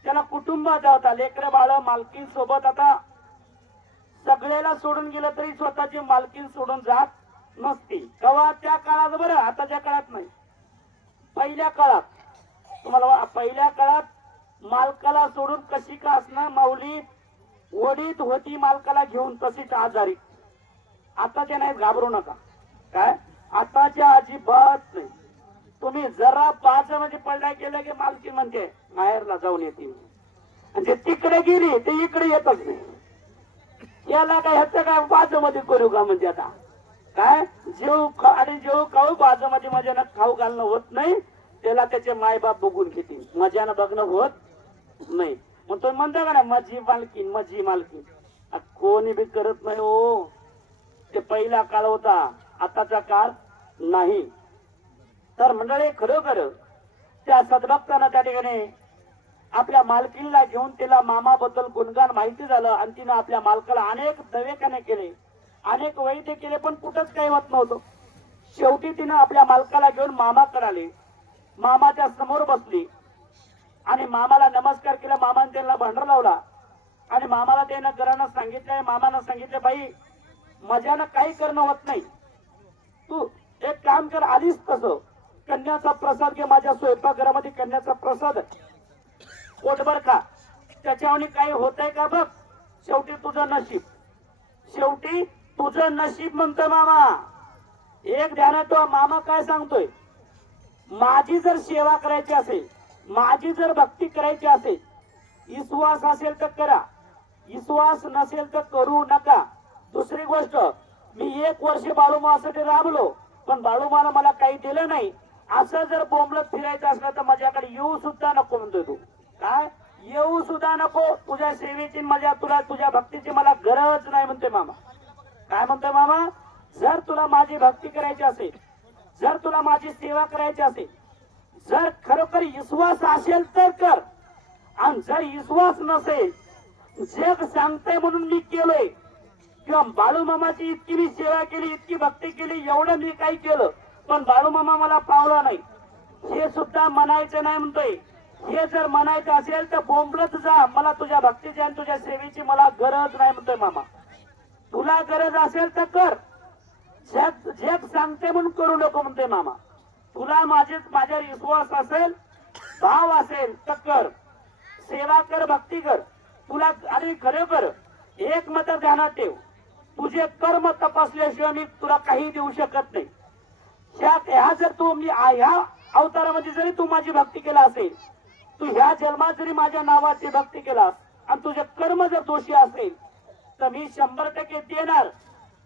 त्याला कुटुंबाचा होता, लेकरं बाळ मालकीन सोबत. आता सगळ्याला सोडून गेलं तरी स्वतःची मालकीन सोडून जात नसती. तेव्हा त्या काळात बरं, आताच्या काळात नाही. पहिल्या काळात तुम्हाला, पहिल्या काळात मालकाला सोडून कशी का असणार माऊली वडीत होती मालकाला घेऊन, तशीच आजारी. आताच्या नाही, घाबरू नका. काय आताच्या अजिबात नाही. तुम्ही जरा बाजामध्ये पडला गेलं की मालकी म्हणते माहेरला जाऊन येते, म्हणजे तिकडे गेली ते इकडे येतच नाही. याला काय ह्याचं काय बाजामध्ये करू का? म्हणजे आता काय जेव खाऊ बाजामध्ये मजानं खाऊ घालणं होत नाही. त्याला त्याचे मायबाप बघून घेतील, मजानं बघणं होत नाही. मग तो म्हणता का ना माझी मालकीन, माझी मालकीन. कोणी बी करत नाही हो. ते पहिला काळ होता, आताचा काळ नाही. तर मंडळी खरोखर त्या सद्भक्तांना त्या ठिकाणी आपल्या मालकीला घेऊन तिला मामाबद्दल गुणगान माहिती झालं आणि तिनं आपल्या मालकाला अनेक दवाखाने केले, अनेक वैद्य केले, पण कुठंच काही होत नव्हतं. शेवटी तिनं आपल्या मालकाला घेऊन मामाकडे आली. मामाच्या समोर बसली आणि मामाला नमस्कार केला. मामाने त्यांना भांडर लावला आणि मामाला त्यानं घरानं सांगितलं. मामानं सांगितलं, बाई मजानं काही करणं होत नाही, तू एक काम कर, आलीस तसं कन्याचा प्रसाद घे. माझ्या स्वयंपाकघरामध्ये कन्याचा प्रसाद पोटभर खा. त्याच्यावर काही होतंय का बघ. शेवटी तुझं नशीब, शेवटी तुझं नशीब म्हणतोय मामा. एक ध्यानात ठेवा, मामा काय सांगतोय, माझी जर सेवा करायची असेल, माझी जर भक्ती करायची असेल, विश्वास असेल तर करा, विश्वास नसेल तर करू नका. दुसरी गोष्ट, मी 1 वर्ष बाळूमासाठी राबलो पण बाळूमाला मला काही दिलं नाही, असं जर बोंबलत फिरायचं असलं तर माझ्याकडे येऊ सुद्धा नको म्हणतोय तू. काय येऊ सुद्धा नको. तुझ्या सेवेची तुझ्या भक्तीची मला गरज नाही म्हणतोय मामा. काय म्हणतोय मामा, जर तुला माझी भक्ती करायची असेल, जर तुला माझी सेवा करायची असेल, जर खरोखर विश्वास असेल तर कर, आणि जर विश्वास नसेल, जग सांगते म्हणून मी केलोय किंवा बाळूमामाची इतकी मी सेवा केली, इतकी भक्ती केली, एवढं मी काही केलं पण बाळूमामा मला पावला नाही, हे सुद्धा म्हणायचं नाही म्हणतोय. हे जर म्हणायचं असेल तर बोंबलत जा, मला तुझ्या भक्तीची आणि तुझ्या सेवेची मला गरज नाही म्हणतोय मामा. तुला गरज असेल तर कर, जग जग सांगते म्हणून करू नको म्हणतोय मामा. तुला माझ्यावर विश्वास असेल, भाव असेल तर कर, सेवा कर, भक्ती कर. तुला आणि खरोखर एक मात्र ध्यानात ठेव, तुझे कर्म तपासल्याशिवाय मी तुला काही देऊ शकत नाही. ह्या जर तू ह्या अवतारामध्ये जरी तू माझी भक्ती केला असेल, तू ह्या जन्मात जरी माझ्या नावाची भक्ती केलास आणि तुझे कर्म जर दोषी असेल तर मी 100% देणार.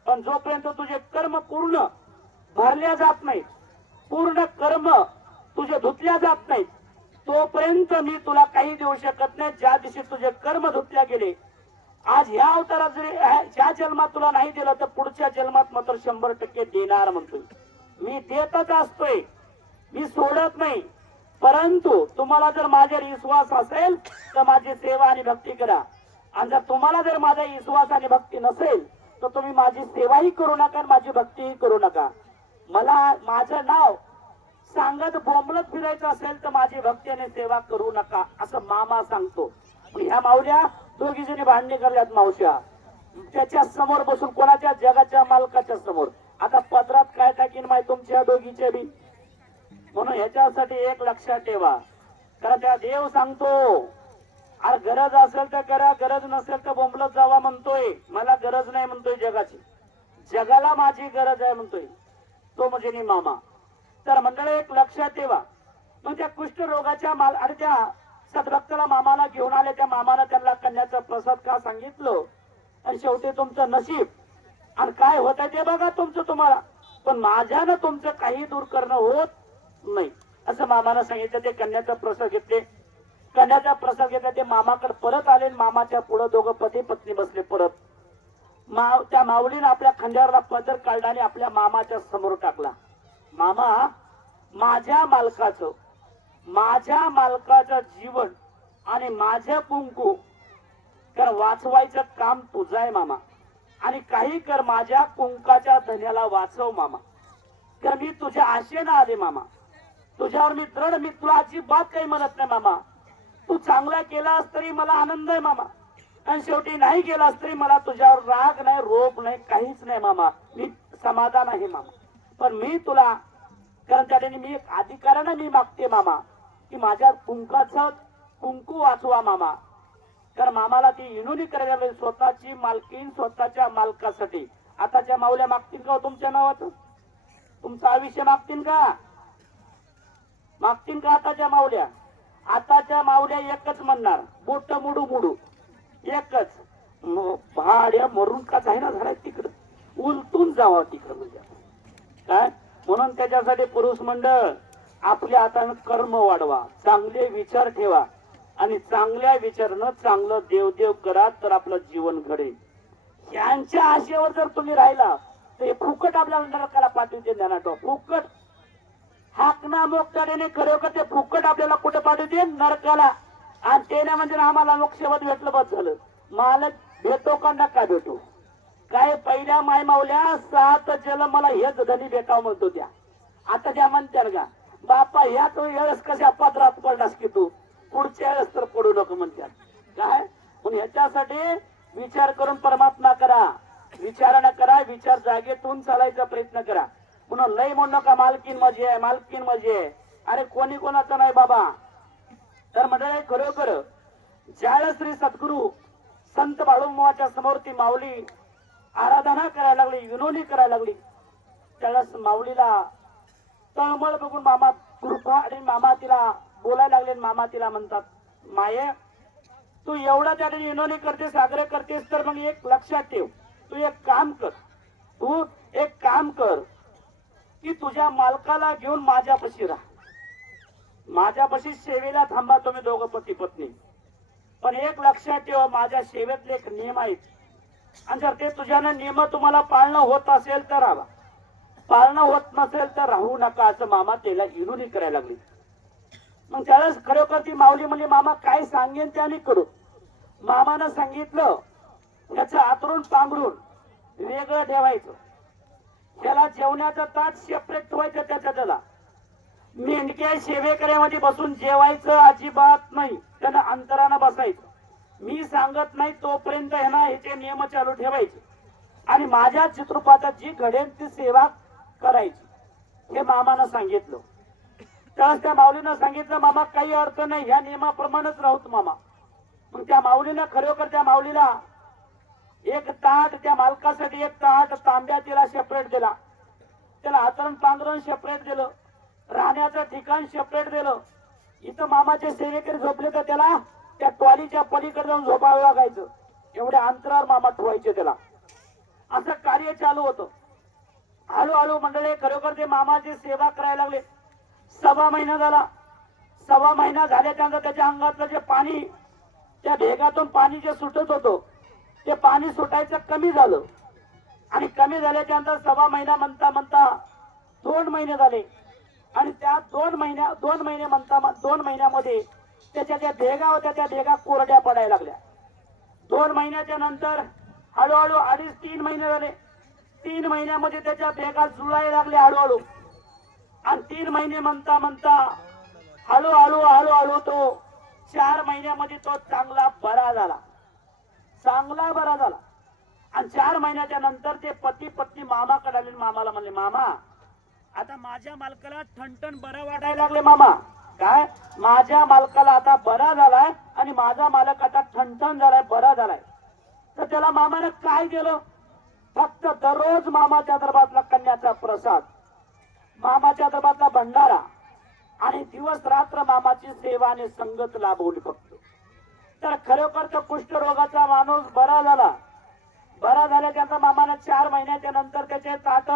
पण जोपर्यंत तुझे कर्म पूर्ण भरल्या जात नाही, पूर्ण कर्म तुझे धुतल्या जात नाहीत, तोपर्यंत मी तुला काही देऊ शकत नाही. ज्या दिवशी तुझे कर्म धुतल्या गेले, आज ह्या अवतारात जरी ज्या जन्मात तुला नाही दिलं तर पुढच्या जन्मात मात्र 100% देणार म्हणतोय. मी देतच असतोय, मी सोडत नाही. परंतु तुम्हाला जर माझ्यावर विश्वास असेल तर माझी सेवा आणि भक्ती करा, आणि जर तुम्हाला जर माझा विश्वास आणि भक्ती नसेल तर तुम्ही माझी सेवाही करू नका, माझी भक्तीही करू नका. मला माझं नाव सांगत बोंबलत फिरायचं असेल तर माझी भक्ती आणि सेवा करू नका, असं मामा सांगतो. ह्या माऊल्या दोघी जणी भांडणे करल्यात मावश्या, त्याच्या समोर बसून, कोणाच्या, जगाच्या मालकाच्या समोर. आता पत्रात काय टाकीन माहिती तुमच्या दोघीचे बी. म्हणून ह्याच्यासाठी एक लक्षात ठेवा, कारण त्या देव सांगतो, अरे गरज असेल तर करा, गरज नसेल तर बोंबलत जावा म्हणतोय. मला गरज नाही म्हणतोय जगाची, जगाला माझी गरज आहे म्हणतोय तो म्हणजे मी मामा. तर मंडळ एक लक्षात ठेवा. मग त्या कुष्ठरोगाच्या आणि त्या सद्भक्ताला मामाला घेऊन आले, त्या मामाला त्यांना कन्याचा प्रसाद का सांगितलं, आणि शेवटी तुमचं नशीब आणि काय होत ते बघा तुमचं तुम्हाला, पण माझ्यानं तुमचं काही दूर करणं होत नाही असं मामानं सांगितलं. ते कन्याचा प्रसाद घेतले, कन्याचा प्रसाद घेतला, ते मामाकडे परत आले. मामाच्या पुढे दोघं पती पत्नी बसले. परत त्या माऊलीनं आपल्या खांद्यावरला पदर काढला आणि आपल्या मामाच्या समोर टाकला. मामा, माझ्या मालकाचं जीवन आणि माझ्या कुंकू तर वाचवायचं काम तुझं आहे मामा, आणि काही कर, माझ्या कुंकाच्या धन्याला वाचव मामा. तर मी तुझ्या आशेनं आले मामा, तुझ्यावर मी दृढ, मी तुला अजिबात काही म्हणत नाही मामा. तू चांगला केलास तरी मला आनंद आहे मामा, आणि शेवटी नाही केलास तरी मला तुझ्यावर राग नाही, रोग नाही, काहीच नाही मामा. मी समाधान आहे मामा. पण मी तुला, कारण त्याने मी अधिकारानं मी मागते मामा की माझ्या कुंकाचं कुंकू वाचवा मामा. तर मामाला ती विनोदी करायला स्वतःची मालकीन स्वतःच्या मालकासाठी. आताच्या माऊल्या मागतील का तुमच्या नावाचं? तुमचं आयुष्य मागतील का? मागतील का आताच्या माऊल्या? आताच्या माऊल्या एकच म्हणणार, बोट मुडू मुडू, एकच भाड्या मरून का जाईना झालाय तिकडं, उलटून जावा तिकडं म्हणजे काय. म्हणून त्याच्यासाठी पुरुष मंडळ आपल्या हातानं कर्म वाढवा, चांगले विचार ठेवा, आणि चांगल्या विचारानं चांगलं देवदेव करा, तर आपलं जीवन घडेल. यांच्या आशेवर जर तुम्ही राहिला तर हे फुकट आपल्याला नरकाला पाठवते. ज्ञानात फुकट हाकना मोक्षाने खरोखर ते फुकट आपल्याला कुठे पाठवते? नरकाला. आणि ते ना म्हणजे आम्हाला मोक्षपद भेटलं बस झालं. मालक भेटो का नका भेटो, काय पहिल्या माय मावल्या 7 जल मला हेच धनी भेटावं म्हणतो त्या. आता त्या म्हणत्या का बापा ह्या तो वेळेस कशा पदरात पडलास की तू, पुढच्या वेळेस तर पडू नको म्हणतात काय. म्हणून ह्याच्यासाठी विचार करून परमात्मा करा, विचारानं करा, विचार जागेतून चालायचा प्रयत्न करा. म्हणून लय म्हणू नका मालकीन मजे आहे, मालकीन मजे आहे. अरे कोणी कोणाचं नाही बाबा. तर मंडळी खरोखर ज्यावेळेस श्री सद्गुरु संत बाळूमामाच्या समोर ती माऊली आराधना करायला लागली, विनोदी करायला लागली, त्यावेळेस माऊलीला तळमळ बघून मामा कृपा, आणि मामा तिला बोलायला लागले. मामा तिला म्हणतात, माये तू एवढा त्या विनोदी करतेस, आग्रह करतेस, तर मग एक लक्षात ठेव, तू एक काम कर की तुझ्या मालकाला घेऊन माझ्यापाशी राहा, माझ्यापाशी सेवेला थांबा तुम्ही दोघं पती पत्नी. पण एक लक्षात ठेव, माझ्या सेवेतले एक नियम आहेत, आणि जर ते तुझ्यानं नियम तुम्हाला पाळणं होत असेल तर राहा, पाळणं होत नसेल तर राहू नका, असं मामा त्याला विनोदी करायला लागली. मग त्यावेळेस खरोखर ती माऊली म्हणजे मामा काय सांगेन त्याने करू. मामानं सांगितलं याचं आतरून पांघरून वेगळं ठेवायचं, त्याला जेवणाचं ताट सेपरेट ठेवायचं, त्याला मेंढक्या शेवेकऱ्यामध्ये बसून जेवायचं अजिबात नाही, त्यानं अंतरानं बसायचं. मी सांगत नाही तोपर्यंत आहे ना ह्याचे नियम चालू ठेवायचे आणि माझ्या चित्रपटात जी घडेल ती सेवा करायची, हे मामानं सांगितलं. त्यावेळेस त्या माऊलीनं सांगितलं मामा काही अर्थ नाही, ह्या नियमाप्रमाणेच राहूत मामा. मग त्या माऊलीनं खरोखर त्या माऊलीला एक ताट, त्या मालकासाठी एक ताट तांब्या तिला सेपरेट दिला, त्याला आचरण पांघरण सेपरेट दिलं, राहण्याचं ठिकाण सेपरेट दिलं. इथं मामाचे सेवेकरी झोपले तर त्याला त्या ट्रॉलीच्या पलीकडे जाऊन झोपावं लागायचं, एवढ्या अंतरावर मामा ठेवायचे त्याला. असं कार्य चालू होतं. हळूहळू मंडळी खरोखर ते मामाची सेवा करायला लागले. 1.25 महिना झाला. 1.25 महिना झाल्याच्यानंतर त्याच्या अंगातलं जे पाणी, त्या भेगातून पाणी जे सुटत होतं ते पाणी सुटायचं कमी झालं आणि कमी झाल्याच्या नंतर 1.25 महिना म्हणता म्हणता 2 महिने झाले आणि त्या 2 महिन्यामध्ये त्याच्या ज्या भेगा होत्या त्या भेगा कोरड्या पडायला लागल्या. 2 महिन्याच्या नंतर हळूहळू 2.5-3 महिने झाले. 3 महिन्यामध्ये त्याच्या भेगा जुळायला लागल्या हळूहळू आणि 3 महिने म्हणता म्हणता हळूहळू तो 4 महिन्यामध्ये तो चांगला बरा झाला आणि 4 महिन्याच्या नंतर ते पती पत्नी मामाकडे आले. मामाला म्हणले मामा आता माझ्या मालकाला ठणठण बरं वाटायला लागले. मामा काय, माझ्या मालकाला आता बरा झालाय आणि माझा मालक आता ठणठण झालाय, बरा झालाय. तर त्याला मामाने काय केलं, फक्त दररोज मामाच्या दरबारातला कन्याचा प्रसाद, मामाच्या दरबारातला भंडारा आणि दिवस रात्र मामाची सेवा आणि संगत लाभवली फक्त. तर खरोखर तो कुष्ठरोगाचा माणूस बरा झाल्याच्या मामाने 4 महिन्याच्या नंतर त्याचे ताट,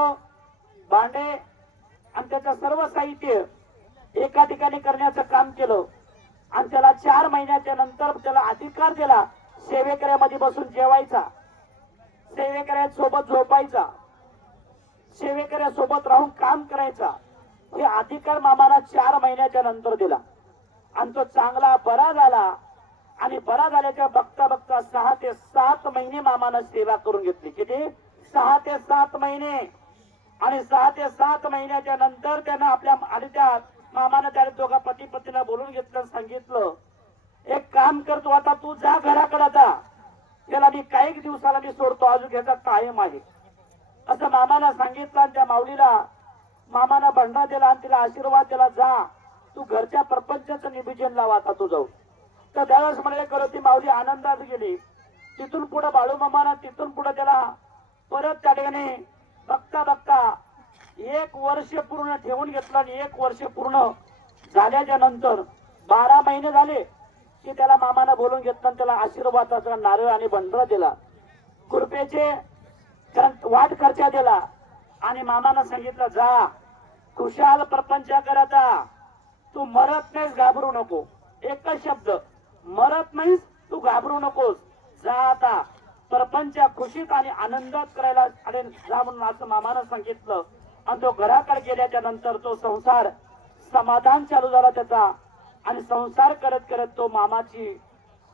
भांडे आणि त्याचं सर्व साहित्य एका ठिकाणी करण्याचं काम केलं आणि त्याला 4 महिन्याच्या नंतर त्याला अधिकार दिला सेवेकऱ्यामध्ये बसून जेवायचा, सेवेकऱ्यासोबत झोपायचा, सेवेकऱ्यासोबत राहून काम करायचा. हे अधिकार मामाला 4 महिन्याच्या नंतर दिला आणि तो चांगला बरा झाला आणि बरा झाल्याच्या बघता बघता 6 ते 7 महिने मामानं सेवा करून घेतली. किती? 6 ते 7 महिने. आणि 6 ते 7 महिन्याच्या नंतर त्यानं आपल्या आणि त्या मामानं त्या दोघा पती पत्नीला बोलून घेतलं, सांगितलं एक काम करतो आता तू जा घराकडे, आता त्याला मी काही दिवसाला मी सोडतो, अजून याचा टाइम आहे असं मामानं सांगितलं. आणि त्या माऊलीला मामानं भंडारा दिला आणि तिला आशीर्वाद दिला, जा तू घरच्या प्रपंचाचं नियोजन लावा आता तू जाऊ. तर त्यावेळेस म्हणाले करत ती माऊली आनंदात गेली. तिथून पुढे बाळू मामानं तिथून पुढे त्याला परत त्या ठिकाणी बघता बघता 1 वर्ष पूर्ण ठेवून घेतलं आणि 1 वर्ष पूर्ण झाल्याच्या नंतर 12 महिने झाले की त्याला मामानं बोलून घेतलं आणि त्याला आशीर्वादाचा नारळ आणि भंडारा दिला, कृपेचे वाट खर्चा दिला आणि मामानं सांगितलं जा खुशाल प्रपंच करायचा, तू मरत नाहीस, घाबरू नको. एकच शब्द, मरत नाहीस, तू घाबरू नकोस, जा आता प्रपंच खुशीत आणि आनंदात करायला आणि जा म्हणून असं मामानं सांगितलं. आणि तो घराकडे गेल्याच्या नंतर तो संसार समाधान चालू झाला त्याचा आणि संसार करत करत तो मामाची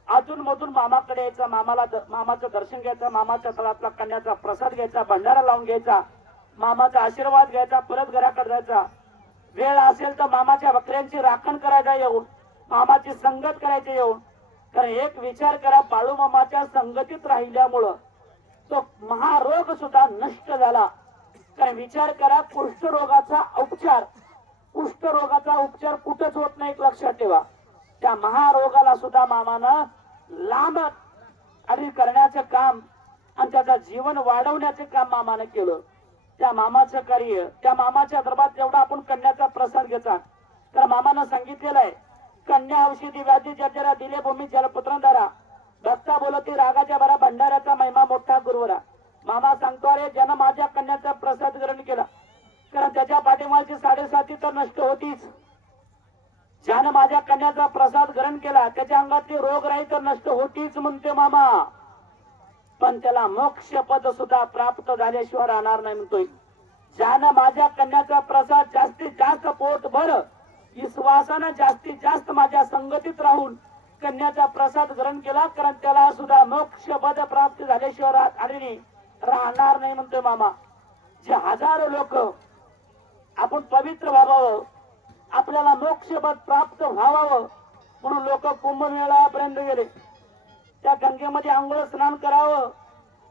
अजून मधून मामाकडे यायचा, मामाचं दर्शन घ्यायचं, मामाच्या तळातला कन्याचा प्रसाद घ्यायचा, भंडारा लावून घ्यायचा, मामाचा आशीर्वाद घ्यायचा, परत घराकडे जायचा. वेळ असेल तर मामाच्या बकऱ्यांची राखण करायला येऊन, मामाची संगत करायची येऊन. कारण एक विचार करा, बाळू मामाच्या संगतीत राहिल्यामुळं तो महारोग सुद्धा नष्ट झाला. कारण विचार करा, कुष्ठरोगाचा उपचार कुठंच होत नाही, लक्षात ठेवा. त्या महारोगाला सुद्धा मामानं लांब आणि करण्याचं काम आणि त्याचं जीवन वाढवण्याचं काम मामानं केलं. त्या मामाचं कार्य, त्या मामाच्या दरबारात जेवढा आपण कन्याचा प्रसाद घेता, तर मामानं सांगितलेलं आहे कन्या औषधी व्याधी जर्जरा दिले भूमी जलपुत्रंधारा भक्ता बोलती रागाच्या भरा भंडाऱ्याचा महिमा मोठा गुरुवरा. मामा सांगतो अरे ज्यानं माझ्या कन्याचा प्रसाद ग्रहण केला, कारण त्याच्या पाठीमागची 7.5 तर नष्ट होतीच. ज्यानं माझ्या कन्याचा प्रसाद ग्रहण केला त्याच्या अंगातली रोग राही तर नष्ट होतीच म्हणते मामा. पण त्याला मोक्ष पद सुद्धा प्राप्त झाल्याशिवाय राहणार नाही म्हणतोय. ज्यानं माझ्या कन्याचा प्रसाद जास्तीत जास्त पोट भर विश्वासानं जास्तीत जास्त माझ्या संगतीत राहून कन्याचा प्रसाद ग्रहण केला, कारण त्याला सुद्धा मोक्ष पद प्राप्त झाल्याशिवाय राहणार नाही म्हणतोय मामा. जे हजारो लोक आपण पवित्र व्हावं, आपल्याला मोक्ष पद प्राप्त व्हावं म्हणून लोक कुंभमेळ्यापर्यंत गेले. त्या गंगेमध्ये आंघोळ स्नान करावं.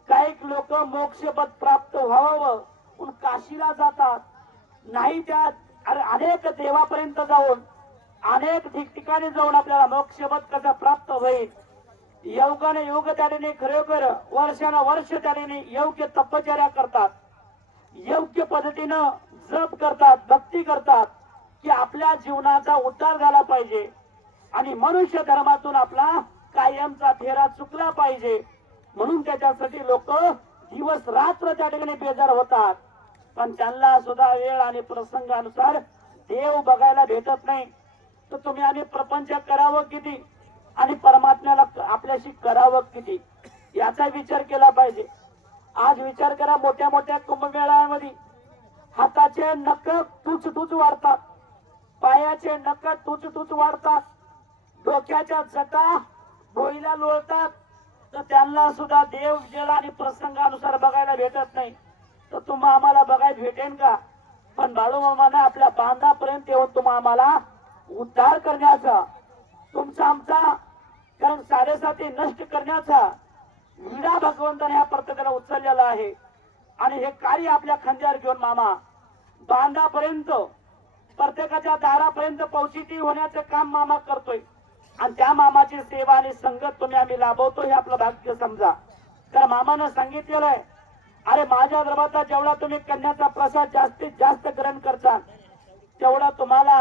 काही लोक मोक्षपद प्राप्त व्हावं म्हणून काशीला जातात. नाही त्या अनेक देवापर्यंत जाऊन अनेक ठिकठिकाणी जाऊन आपल्याला मोक्षपद कसं प्राप्त होईल. योगाने योग त्याने खरोखर वर्षानं वर्ष त्याने योग्य तपश्चर्या करतात, योग्य पद्धतीनं जप करतात, भक्ती करतात की आपल्या जीवनाचा उद्धार झाला पाहिजे आणि मनुष्य धर्मातून आपला कायमचा फेरा चुकला पाहिजे. म्हणून त्याच्यासाठी लोक दिवस रात्र त्या ठिकाणी बेजार होतात. पण त्यांना सुद्धा वेळ आणि प्रसंगानुसार देव बघायला भेटत नाही. तर तुम्ही आणि प्रपंच करावं किती आणि परमात्म्याला आपल्याशी करावं किती याचा विचार केला पाहिजे. आज विचार करा, मोठ्या मोठ्या कुंभमेळ्यामध्ये हाताचे नख टूच वाढतात, पायाचे नख टूच वाढतात, डोक्याच्या जटा भोईला लोळतात. तर त्यांना सुद्धा देव वेळ आणि प्रसंगानुसार बघायला भेटत नाही. तर तुम्हा आम्हाला बघायला भेटेन का? पण बाळूमामाने आपल्या बांधापर्यंत येऊन तुम्हा आम्हाला उद्धार करण्याचा, तुमचा आमचा कारण साडेसाती नष्ट करण्याचा विडा भगवंताने ह्या प्रत्येकाला उचललेला आहे. आणि हे कार्य आपल्या खांद्यावर घेऊन मामा बांधापर्यंत प्रत्येकाच्या दारापर्यंत पोहोचिती होण्याचं काम मामा करतोय. आणि त्या मामाची सेवा आणि संगत तुम्ही आम्ही लाभवतो हे आपलं भाग्य समजा. कारण मामानं सांगितलेलं आहे, अरे माझ्या दरबारात जेवढा तुम्ही कन्याचा प्रसाद जास्तीत जास्त ग्रहण करता तेवढा तुम्हाला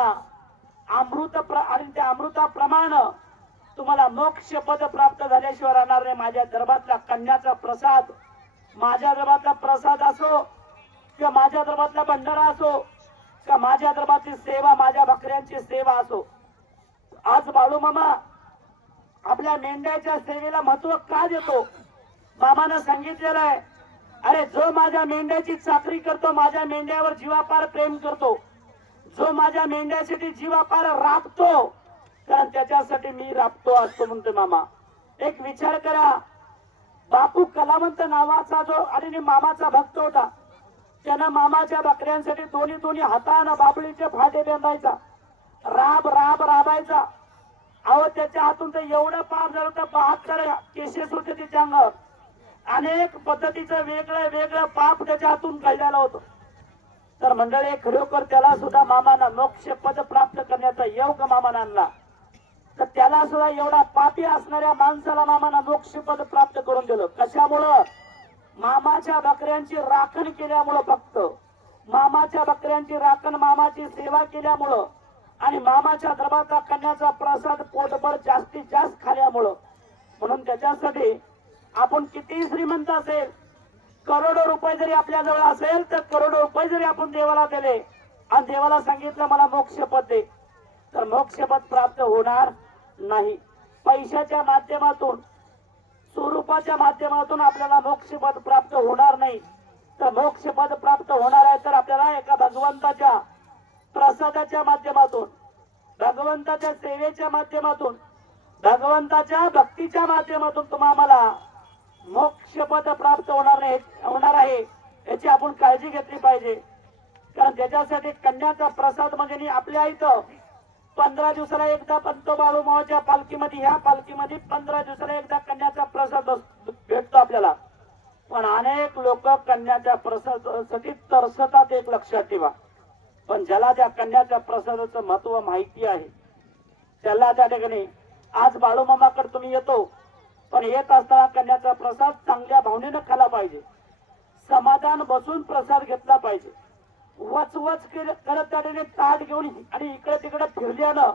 आणि त्या अमृताप्रमाणे तुम्हाला मोक्ष पद प्राप्त झाल्याशिवाय राहणार नाही. माझ्या दरबारातला कन्याचा प्रसाद, माझ्या दरबारातला प्रसाद असो किंवा माझ्या दरबारातला भंडारा असो किंवा माझ्या दरबारातली सेवा, माझ्या बकऱ्यांची सेवा असो. आज बाळूमामा आपल्या मेंढ्याच्या सेवेला महत्व का देतो? मामानं सांगितलेलं आहे, अरे जो माझ्या मेंढ्याची चाकरी करतो, माझ्या मेंढ्यावर जीवापार प्रेम करतो, जो माझ्या मेंढ्यासाठी जीवापार राबतो, कारण त्याच्यासाठी मी राबतो असतो म्हणतो मामा. एक विचार करा, बापू कलावंत नावाचा जो आणि मामाचा भक्त होता, त्यानं मामाच्या बकऱ्यांसाठी दोन्ही हातानं बाबळीचे फाटे बांधायचा, राबायचा. अहो त्याच्या हातून तर एवढं पाप झालं तर 72 केसेस होते त्याच्या अंगावर. अनेक पद्धतीचं वेगळं पाप त्याच्या हातून घडलेलं होतं. तर मंडळी खरोखर त्याला सुद्धा मामानं मोक्ष पद प्राप्त करण्याचा योग मामानं आणला. तर त्याला सुद्धा एवढा पापी असणाऱ्या माणसाला मामानं मोक्ष पद प्राप्त करून दिलं. कशामुळं? मामाच्या बकऱ्यांची राखण केल्यामुळं, फक्त मामाच्या बकऱ्यांची राखण, मामाची सेवा केल्यामुळं आणि मामाच्या दरबारात कन्याचा प्रसाद पोटभर जास्तीत जास्त खाल्यामुळं. म्हणून त्याच्यासाठी आपण किती श्रीमंत असेल, करोडो रुपये जरी आपल्या जवळ असेल तर करोडो रुपये जरी आपण देवाला दिले आणि देवाला सांगितलं मला मोक्षपद दे, तर मोक्षपद प्राप्त होणार नाही. पैशाच्या माध्यमातून, स्वरूपाच्या माध्यमातून आपल्याला मोक्षपद प्राप्त होणार नाही. तर मोक्षपद प्राप्त होणार आहे तर आपल्याला एका भगवंताच्या प्रसादाच्या माध्यमातून, भगवंताच्या सेवेच्या माध्यमातून, भगवंताच्या भक्तीच्या माध्यमातून तुम्हाला मोक्षपद प्राप्त होणार आहे याची आपण काळजी घेतली पाहिजे. कारण त्याच्यासाठी कन्याचा प्रसाद म्हणजे आपल्या इथं 15 दिवसाला एकदा पंतो बाळूमामाच्या पालखीमध्ये, ह्या पालखीमध्ये 15 दिवसाला एकदा कन्याचा प्रसाद भेटतो आपल्याला. पण अनेक लोक कन्याच्या प्रसादासाठी तरसतात, एक लक्षात ठेवा. पण ज्याला त्या कन्याच्या प्रसादाचं महत्व माहिती आहे त्याला त्या ठिकाणी आज बाळूमामाकडे तुम्ही येतो, पण येत असताना कन्याचा प्रसाद चांगल्या भावनेनं खाला पाहिजे, समाधान बसून प्रसाद घेतला पाहिजे. वचवच करत त्या ठिकाणी ताट घेऊन आणि इकडे तिकडे फिरल्यानं,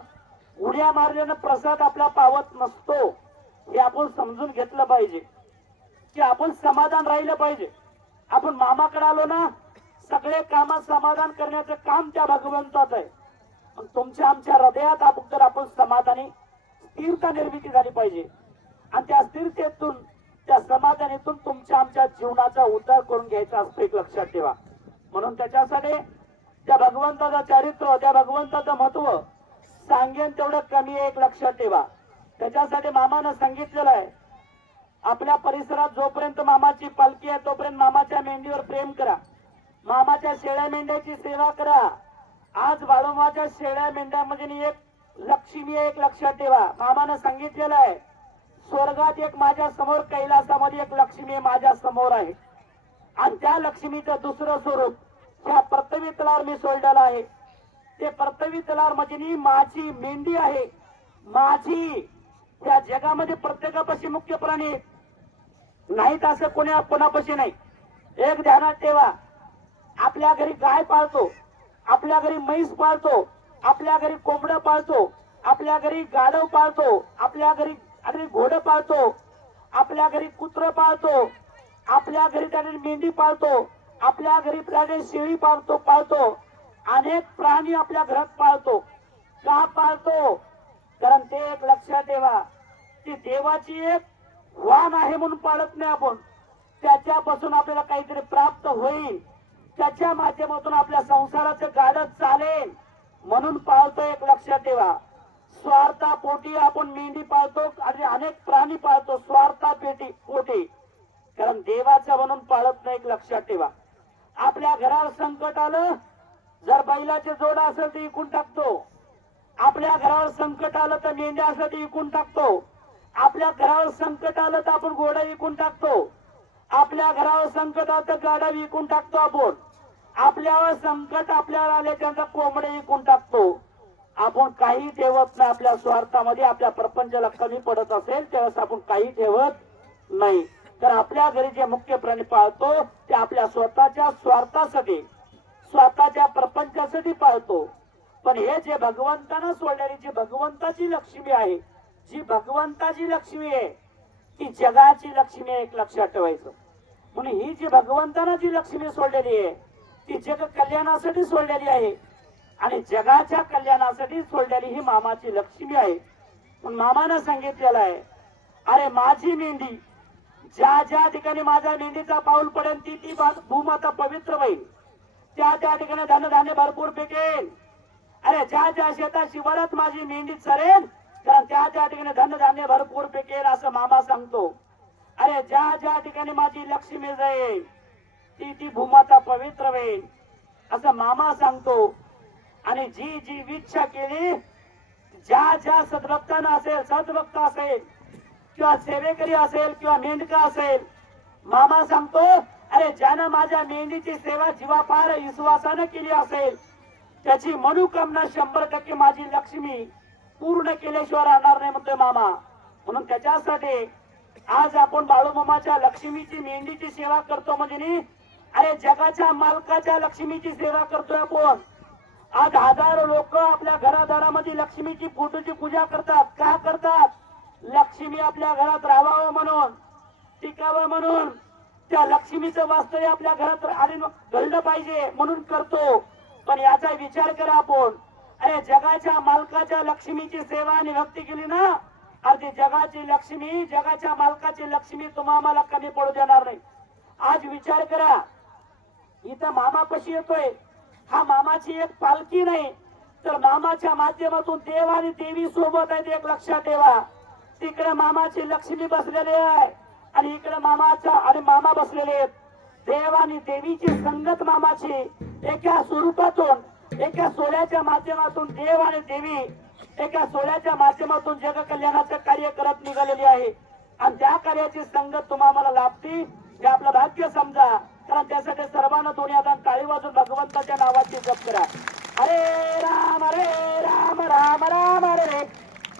उड्या मारल्यानं प्रसाद आपला पावत नसतो. हे आपण समजून घेतलं पाहिजे की आपण समाधान राहिलं पाहिजे. आपण मामाकडे आलो ना, सगळे कामात समाधान करण्याचं काम त्या भगवंताचं आहे. तुमच्या आमच्या हृदयात अगोदर आपण समाधानी स्थिरता निर्मिती झाली पाहिजे आणि त्या स्थिरतेतून त्या समाधानीतून तुमच्या आमच्या जीवनाचा उद्धार करून घ्यायचा असतो, एक लक्षात ठेवा. म्हणून त्याच्यासाठी त्या भगवंताचं चरित्र, त्या भगवंताचं महत्व सांगेन तेवढं कमी आहे, एक लक्षात ठेवा. त्याच्यासाठी मामानं सांगितलेलं आहे, आपल्या परिसरात जोपर्यंत मामाची पालखी आहे तोपर्यंत मामाच्या मेंढीवर प्रेम करा, मामाच्या शेळ्या मेंढ्याची सेवा करा. आज बाळूमाच्या शेळ्या मेंढ्यामध्ये एक लक्ष्मी आहे, एक लक्षात ठेवा. मामानं सांगितलेलं आहे, स्वर्गात एक माझ्या समोर, कैलासामध्ये एक लक्ष्मी माझ्या समोर आहे. आणि त्या लक्ष्मीचं दुसरं स्वरूप ह्या प्रथवी तलावर मी सोडलेलं आहे. ते प्रथवी तलावर म्हणजे माझी मेंढी आहे. माझी त्या जगामध्ये प्रत्येकापाशी मुख्य प्राणी नाहीत असं कोणापाशी नाही. एक ध्यानात ठेवा, आपल्या घरी गाय पाळतो, आपल्या घरी म्हैस पाळतो, आपल्या घरी कोंबडं पाळतो, आपल्या घरी गाढव पाळतो, आपल्या घरी घोडं पाळतो, आपल्या घरी कुत्र पाळतो, आपल्या घरी त्याने मेंढी पाळतो, आपल्या घरी त्याने शेळी पाळतो. अनेक प्राणी आपल्या घरात पाळतो. का पाळतो? कारण ते एक लक्षात ठेवा, ती देवाची एक वाण आहे म्हणून पाळत नाही आपण. त्याच्यापासून आपल्याला काहीतरी प्राप्त होईल, त्याच्या माध्यमातून आपल्या संसाराचं गाडं चालेल म्हणून पाळतो, एक लक्षात ठेवा. स्वार्थापोटी आपण मेंढी पाळतो आणि अनेक प्राणी पाळतो पोटी, कारण देवाचं म्हणून पाळत नाही, एक लक्षात ठेवा. आपल्या घरावर संकट आलं, जर बैलाचे जोड असेल तर इकून टाकतो. आपल्या घरावर संकट आलं तर मेंढ्या असेल तर इकून टाकतो. आपल्या घरावर संकट आलं तर आपण घोडा विकून टाकतो. आपल्या घरावर संकट आलं तर गाडा विकून टाकतो. आपल्यावर संकट आपल्याला आले त्यांचा कोंबडे विकून टाकतो. आपण काही ठेवत नाही आपल्या स्वार्थामध्ये. आपल्या प्रपंचाला कमी पडत असेल त्यावेळेस आपण काही ठेवत नाही. तर आपल्या घरी जे मुख्य प्राणी पाळतो ते आपल्या स्वतःच्या स्वार्थासाठी, स्वतःच्या प्रपंचासाठी पाळतो. पण हे जे भगवंतानं सोडलेली जी भगवंताची लक्ष्मी आहे, जी भगवंताची लक्ष्मी आहे ती जगाची लक्ष्मी आहे, एक लक्षात ठेवायचं. म्हणून ही जी भगवंतानं जी लक्ष्मी सोडलेली आहे ती जग कल्याणासाठी सोडलेली आहे आणि जगाच्या कल्याणासाठी सोडलेली ही मामाची लक्ष्मी आहे. पण मामानं सांगितलेलं आहे, अरे माझी मेंढी, ज्या ज्या ठिकाणी माझ्या मेंढीचा पाऊल पडेल ती भूमाता पवित्र होईल. त्या ठिकाणी धनधान्य भरपूर पिकेल. अरे ज्या ज्या शेतात शिवारात माझी मेंढी चरेल कारण त्या ठिकाणी धनधान्य भरपूर पिकेल असं मामा सांगतो. अरे ज्या ज्या ठिकाणी माझी लक्ष्मी जाईल ती भूमाता पवित्र होईल असं मामा सांगतो. आणि जी जी इच्छा केली, ज्या ज्या सद्भक्तांना असेल, सद्भक्त असेल किंवा सेवेकरी असेल किंवा मेंढका असेल, मामा सांगतो अरे ज्यानं माझ्या मेंढीची सेवा जीवापार विश्वासानं केली असेल त्याची मनोकामना 100% माझी लक्ष्मी पूर्ण केल्याशिवाय राहणार नाही म्हणतोय मामा. म्हणून त्याच्यासाठी आज आपण बाळूमामाच्या लक्ष्मीची मेंढीची सेवा करतो म्हणजे अरे जगाच्या मालकाच्या लक्ष्मीची सेवा करतोय आपण. आज हजारो लोक आपल्या घरादारामध्ये लक्ष्मीची फोटोची पूजा करतात. का करतात? लक्ष्मी आपल्या घरात राहावं म्हणून, टिकावं म्हणून, त्या लक्ष्मीचं वास्तव्य आपल्या घरात घडलं पाहिजे म्हणून करतो. पण याचा विचार करा आपण, अरे जगाच्या मालकाच्या लक्ष्मीची सेवा आणि भक्ती केली ना, अरे जगाची लक्ष्मी, जगाच्या मालकाची लक्ष्मी तुम्हाला कमी पडू देणार नाही. आज विचार करा, इथं मामा कशी येतोय, हा मामाची एक पालखी नाही तर मामाच्या माध्यमातून देव आणि देवी सोबत आहेत, एक लक्षात ठेवा. तिकडे मामाची लक्ष्मी बसलेली आहे आणि इकडे मामा बसलेले आहेत. देव आणि देवीची संगत मामाची एका स्वरूपातून, एका सोहळ्याच्या माध्यमातून देव आणि देवी एका सोहळ्याच्या माध्यमातून जग कल्याणाचं कार्य करत निघालेली आहे. आणि त्या कार्याची संगत तुम्हाला लाभती हे आपलं भाग्य समजा. कारण त्यासाठी सर्वांना दोन्ही हातात टाळी वाजून भगवंताच्या नावाची जप करा. हरे राम राम राम हरे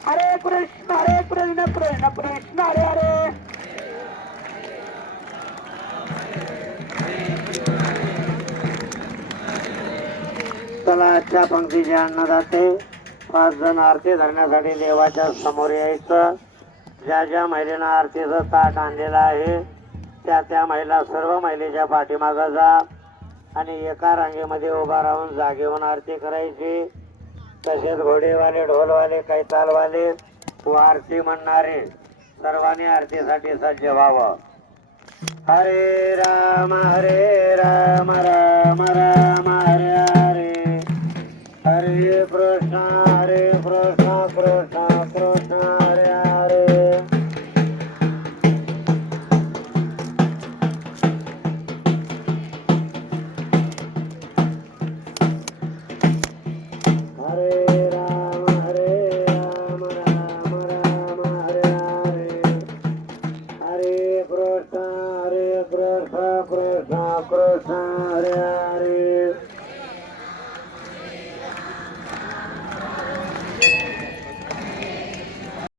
हरे कृष्ण कृष्ण कृष्ण हरे हरे. चला आजच्या पंक्तीचे अन्नदाते 5 जण आरती धरण्यासाठी देवाच्या समोर यायचं. ज्या ज्या महिलेनं आरतीचं ताट आणलेलं आहे त्या महिला सर्व महिलेच्या पाठीमागं जा आणि एका रांगेमध्ये उभा राहून जागेहून आरती करायची. तसेच घोडेवाले, ढोलवाले, काही तालवाले व आरती म्हणणारे सर्वांनी आरतीसाठी सज्ज व्हावं. हरे राम राम राम हरे हरे, हरे कृष्ण कृष्ण